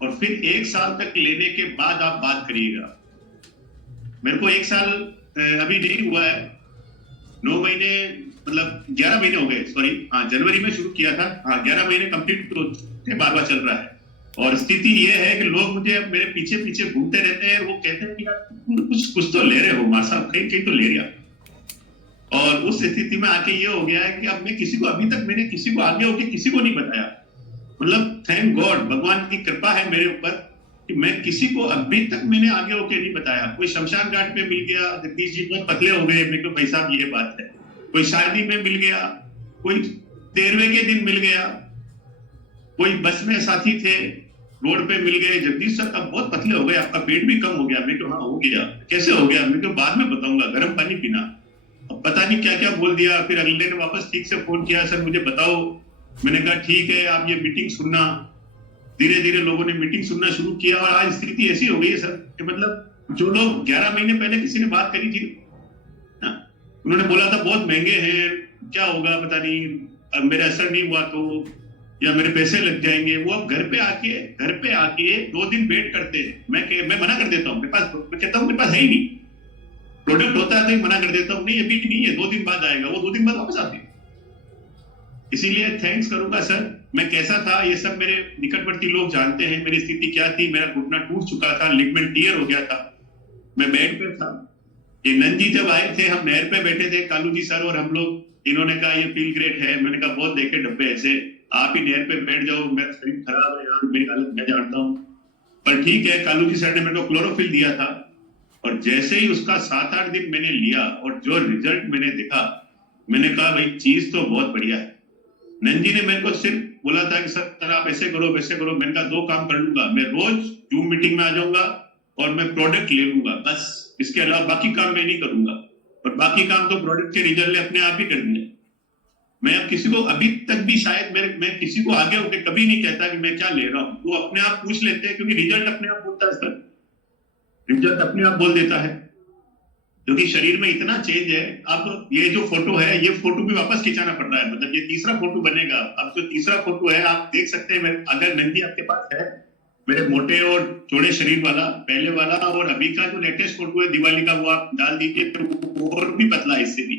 और फिर 1 साल तक लेने के बाद आप बात करिएगा। मेरे को 1 साल अभी नहीं हुआ है, 9 महीने मतलब 11 महीने हो गए, सॉरी हाँ जनवरी में शुरू किया था, हाँ 11 महीने कंप्लीट के बार चल रहा है। और स्थिति ये है कि लोग मुझे मेरे पीछे पीछे घूमते रहते हैं, वो कहते हैं कि यार कुछ तो ले रहे हो मार साहब, कहीं तो ले रहा। और उस स्थिति में आके ये हो गया है कि अब मैं किसी को, अभी तक मैंने किसी को आगे होके किसी को नहीं बताया। मतलब थैंक गॉड, भगवान की कृपा है मेरे ऊपर कि मैं किसी को अभी तक मैंने आगे होके नहीं बताया। कोई शमशान घाट पे मिल गया, जगदीश जी बहुत पतले हो गए, मेरे को भाई साहब ये बात है। कोई शादी में मिल गया, कोई 13वें के दिन मिल गया, कोई बस में साथी थे रोड पे मिल गए, जगदीश सर आप बहुत पतले हो गए, आपका पेट भी कम हो गया। मैं हाँ हो गया, कैसे हो गया? मैं बाद में बताऊंगा, गर्म पानी पीना। अब पता नहीं क्या क्या बोल दिया। फिर अगले ने वापस ठीक से फोन किया, सर मुझे बताओ। मैंने कहा ठीक है, आप ये मीटिंग सुनना। धीरे धीरे लोगों ने मीटिंग सुनना शुरू किया और आज स्थिति ऐसी हो गई है सर कि मतलब जो लोग 11 महीने पहले किसी ने बात करी थी ना, उन्होंने बोला था बहुत महंगे हैं, क्या होगा पता नहीं, मेरा असर नहीं हुआ तो, या मेरे पैसे लग जाएंगे। वो अब घर पे आके 2 दिन वेट करते हैं। मैं मना कर देता हूँ, मेरे पास, मैं कहता हूँ मेरे पास है ही नहीं, प्रोडक्ट होता है तो ही मना कर देता हूँ, नहीं अभी नहीं है, 2 दिन बाद आएगा। वो 2 दिन बाद वापस आते हैं। इसीलिए थैंक्स करूंगा सर। मैं कैसा था ये सब मेरे निकटवर्ती लोग जानते हैं, मेरी स्थिति क्या थी। मेरा घुटना टूट चुका था, लिगमेंट टियर हो गया था, मैं बेड पे था। ये नंदी जब आए थे, हम नहर पे बैठे थे, कालू जी सर और हम लोग, इन्होंने कहा ये फील ग्रेट है। मैंने कहा बहुत देखे डब्बे ऐसे, आप ही नहर पे बैठ जाओ, मेरा शरीर खराब है यार, मेरी हालत मैं जानता हूँ, पर ठीक है। कालू जी सर ने मेरे को क्लोरोफिल दिया था और जैसे ही उसका 7-8 दिन मैंने लिया और जो रिजल्ट मैंने देखा, मैंने कहा भाई चीज तो बहुत बढ़िया है। नंदी ने मेरे को सिर्फ बोला था कि सर आप ऐसे करो वैसे करो। मैंने कहा 2 काम कर लूंगा, मैं रोज जूम मीटिंग में आ जाऊंगा और मैं प्रोडक्ट ले लूंगा, बस इसके अलावा बाकी काम मैं नहीं करूंगा। और बाकी काम तो प्रोडक्ट के रिजल्ट ने अपने आप ही कर दिए। मैं अब किसी को, अभी तक भी शायद मैं किसी को आगे होकर कभी नहीं कहता कि मैं क्या ले रहा हूँ। वो अपने आप पूछ लेते हैं, क्योंकि रिजल्ट अपने आप बोलता है सर, रिजल्ट अपने आप बोल देता है। क्योंकि शरीर में इतना चेंज है। अब ये जो फोटो है, ये फोटो भी वापस खिंचाना पड़ रहा है, मतलब ये तीसरा फोटो बनेगा। अब जो तीसरा फोटो है आप देख सकते हैं, अगर नंदी आपके पास है, मेरे मोटे और चौड़े शरीर वाला पहले वाला, और अभी का जो लेटेस्ट फोटो है दिवाली का, वो आप डाल दीजिए तो और भी पतला है इससे भी।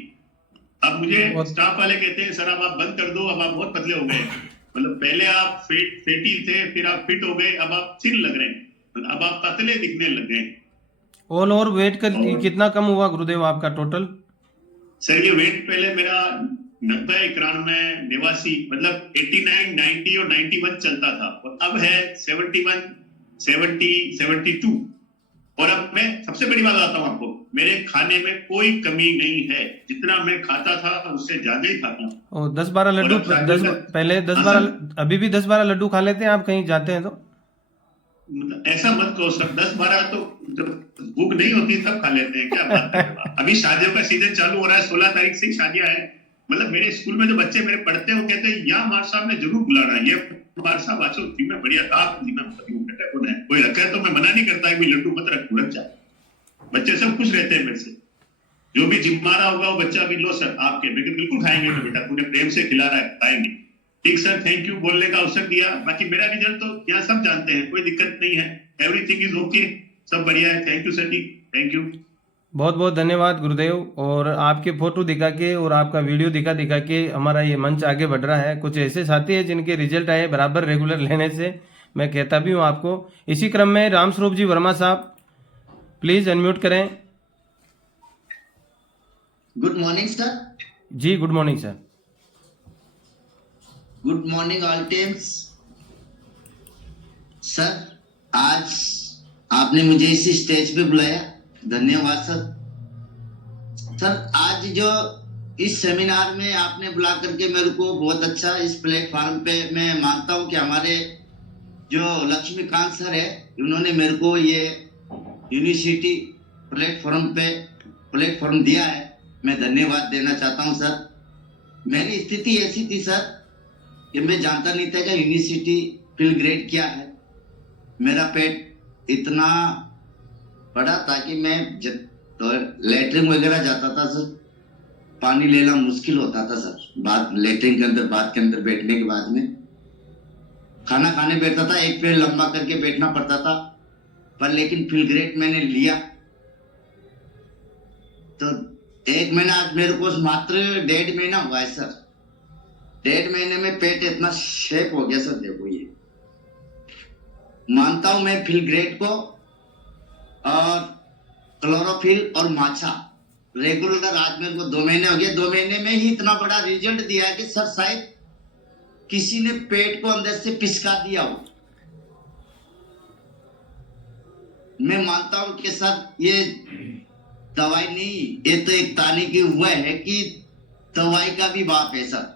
अब मुझे स्टाफ वाले कहते हैं सर अब आप बंद कर दो, अब आप बहुत पतले हो गए। मतलब पहले आप फेटी थे, फिर आप फिट हो गए, अब आप थिन लग रहे हैं, अब आप पतले दिखने लग गए। ऑल ओवर वेट कितना कम हुआ गुरुदेव आपका टोटल? सर ये वेट पहले मेरा 90, 91, 89, मतलब 89, 90 और 91 चलता था, और अब है 71, 70, 72। और अब मैं सबसे बड़ी बात बताता हूँ आपको, मेरे खाने में कोई कमी नहीं है, जितना मैं खाता था उससे ज्यादा ही खाता हूँ। 10-12 लड्डू पहले 10-12, अभी भी 10-12 लड्डू खा लेते हैं आप कहीं जाते हैं तो? ऐसा मत कहो सर, 10-12 तो जब भूख नहीं होती तब खा लेते हैं, क्या बात है। अभी शादियों का सीजन चालू हो रहा है, 16 तारीख से शादियां हैं। मतलब मेरे स्कूल में जो बच्चे मेरे पढ़ते हैं वो कहते हैं या मार साहब ने जरूर बुलाना, ये मार साहब आचो थी में बढ़िया था, बेटा कौन है, कोई रखा है तो मैं मना नहीं करता कि लड्डू मत रख जा। बच्चे सब खुश रहते हैं मेरे से, जो भी जिम्मारा होगा वो बच्चा भी लो सर आपके, बिल्कुल खाएंगे तो बेटा, तूने प्रेम से खिला रहा है खाएंगे। ठीक सर, थैंक यू बोलने का अवसर दिया। बाकी मेरा रिजल्ट तो यहाँ सब जानते हैं, कोई दिक्कत नहीं है, एवरीथिंग इज ओके, सब बढ़िया है। Thank you sir ji, thank you. बहुत बहुत धन्यवाद गुरुदेव। और आपके फोटो दिखा के और आपका वीडियो दिखा दिखा के हमारा ये मंच आगे बढ़ रहा है। कुछ ऐसे साथी हैं जिनके रिजल्ट आए बराबर रेगुलर लेने से, मैं कहता भी हूँ आपको। इसी क्रम में रामस्वरूप जी वर्मा साहब प्लीज अनम्यूट करें। Good morning sir. जी good morning sir. Good morning all teams. Sir आज आपने मुझे इसी स्टेज पे बुलाया, धन्यवाद सर। सर आज जो इस सेमिनार में आपने बुला करके मेरे को बहुत अच्छा, इस प्लेटफॉर्म पे मैं मानता हूँ कि हमारे जो लक्ष्मीकांत सर है उन्होंने मेरे को ये यूनिवर्सिटी प्लेटफॉर्म दिया है, मैं धन्यवाद देना चाहता हूँ सर। मेरी स्थिति ऐसी थी सर कि मैं जानता नहीं था कि यूनिवर्सिटी फील्ड ग्रेड क्या है। मेरा पेट इतना बड़ा था कि मैं जब तो लेटरिन वगैरह जाता था सर, पानी लेना मुश्किल होता था सर। बात लेटरिन के अंदर, बात के अंदर बैठने के बाद में खाना खाने बैठता था, एक पैर लंबा करके बैठना पड़ता था। पर लेकिन फील्ड ग्रेड मैंने लिया तो 1 महीना, आज मेरे को मात्र 1.5 महीना हुआ है सर। 1.5 महीने में पेट इतना शेप हो गया सर। देखो ये मानता हूं मैं फील्ड ग्रेड को, और क्लोरोफिल और माछा रेगुलर आज मेरे को 2 महीने हो गए। 2 महीने में ही इतना बड़ा रिजल्ट दिया है कि सर शायद किसी ने पेट को अंदर से पिसका दिया हो। मैं मानता हूं कि सर ये दवाई नहीं, ये तो एक तानी की हुआ है कि दवाई का भी बाप है सर।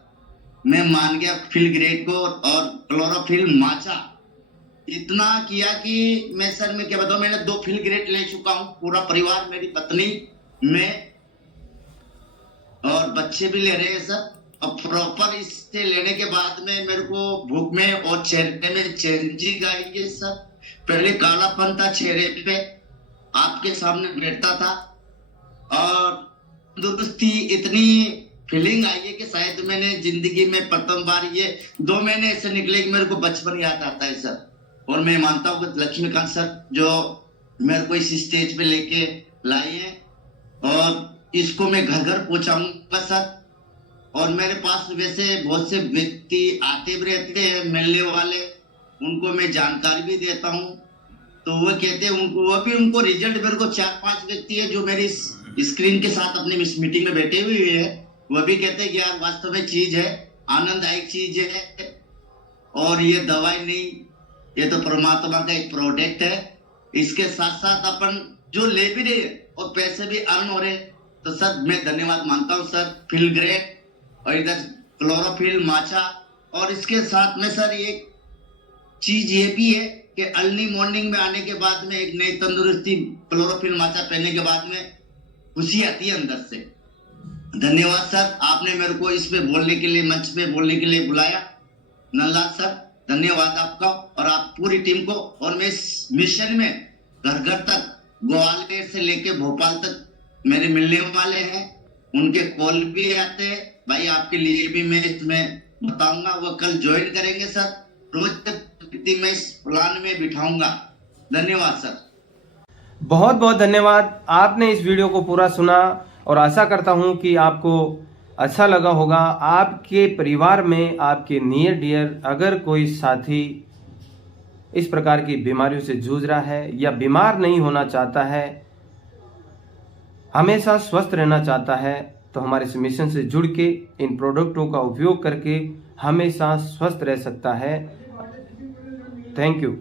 मैं मान गया फील्ड ग्रेड को और क्लोरोफिल माछा इतना किया कि मैं सर में क्या बताऊं, मैंने 2 फील्ड ग्रेड ले चुका हूं। पूरा परिवार, मेरी पत्नी, मैं और बच्चे भी ले रहे हैं सर। अब प्रॉपर इससे लेने के बाद में मेरे को भूख में और चेहरे में चेंजिंग आई है सर। पहले कालापन था चेहरे पे, आपके सामने बैठता था, और तंदुरुस्ती इतनी फीलिंग आई है कि शायद मैंने जिंदगी में प्रथम बार ये 2 महीने ऐसे निकले कि मेरे को बचपन याद आता है सर। और मैं मानता हूँ कि लक्ष्मीकांत सर जो मेरे को इस स्टेज पे लेके लाए हैं, और इसको मैं घर घर पहुंचाऊंगा सर। और मेरे पास वैसे बहुत से व्यक्ति आते भी रहते हैं मिलने वाले, उनको मैं जानकारी भी देता हूँ। तो वो कहते हैं उनको रिजल्ट, मेरे को 4-5 व्यक्ति है जो मेरी स्क्रीन के साथ अपनी इस मीटिंग में बैठे हुए हैं, वह भी कहते हैं कि यार वास्तव में चीज है, आनंददायक चीज है, और ये दवाई नहीं, ये तो परमात्मा का एक प्रोडक्ट है। इसके साथ साथ अपन जो ले भी रहे और पैसे भी अर्न हो रहे, तो सर मैं धन्यवाद मानता हूँ सर। फील्ड ग्रेड और इधर क्लोरोफिल माछा, और इसके साथ में सर एक चीज ये भी है कि अर्ली मॉर्निंग में आने के बाद में एक नई तंदुरुस्ती, क्लोरोफिल माछा पहनने के बाद में खुशी आती है अंदर से। धन्यवाद सर, आपने मेरे को इस पे बोलने के लिए, मंच पे बोलने के लिए बुलाया। नल्लाद सर धन्यवाद आपका और आप पूरी टीम को। और मैं इस मिशन में घर घर तक, ग्वालियर से लेके भोपाल तक मेरे मिलने वाले हैं, उनके कॉल भी आते हैं। भाई आपके लिए भी मैं इसमें बताऊंगा, वो कल ज्वाइन करेंगे सर। रोज मैं इस प्लान में बिठाऊंगा। धन्यवाद सर। बहुत बहुत धन्यवाद। आपने इस वीडियो को पूरा सुना और आशा करता हूं कि आपको अच्छा लगा होगा। आपके परिवार में, आपके नियर डियर अगर कोई साथी इस प्रकार की बीमारियों से जूझ रहा है या बीमार नहीं होना चाहता है, हमेशा स्वस्थ रहना चाहता है, तो हमारे इस मिशन से जुड़ के इन प्रोडक्टों का उपयोग करके हमेशा स्वस्थ रह सकता है। Thank you.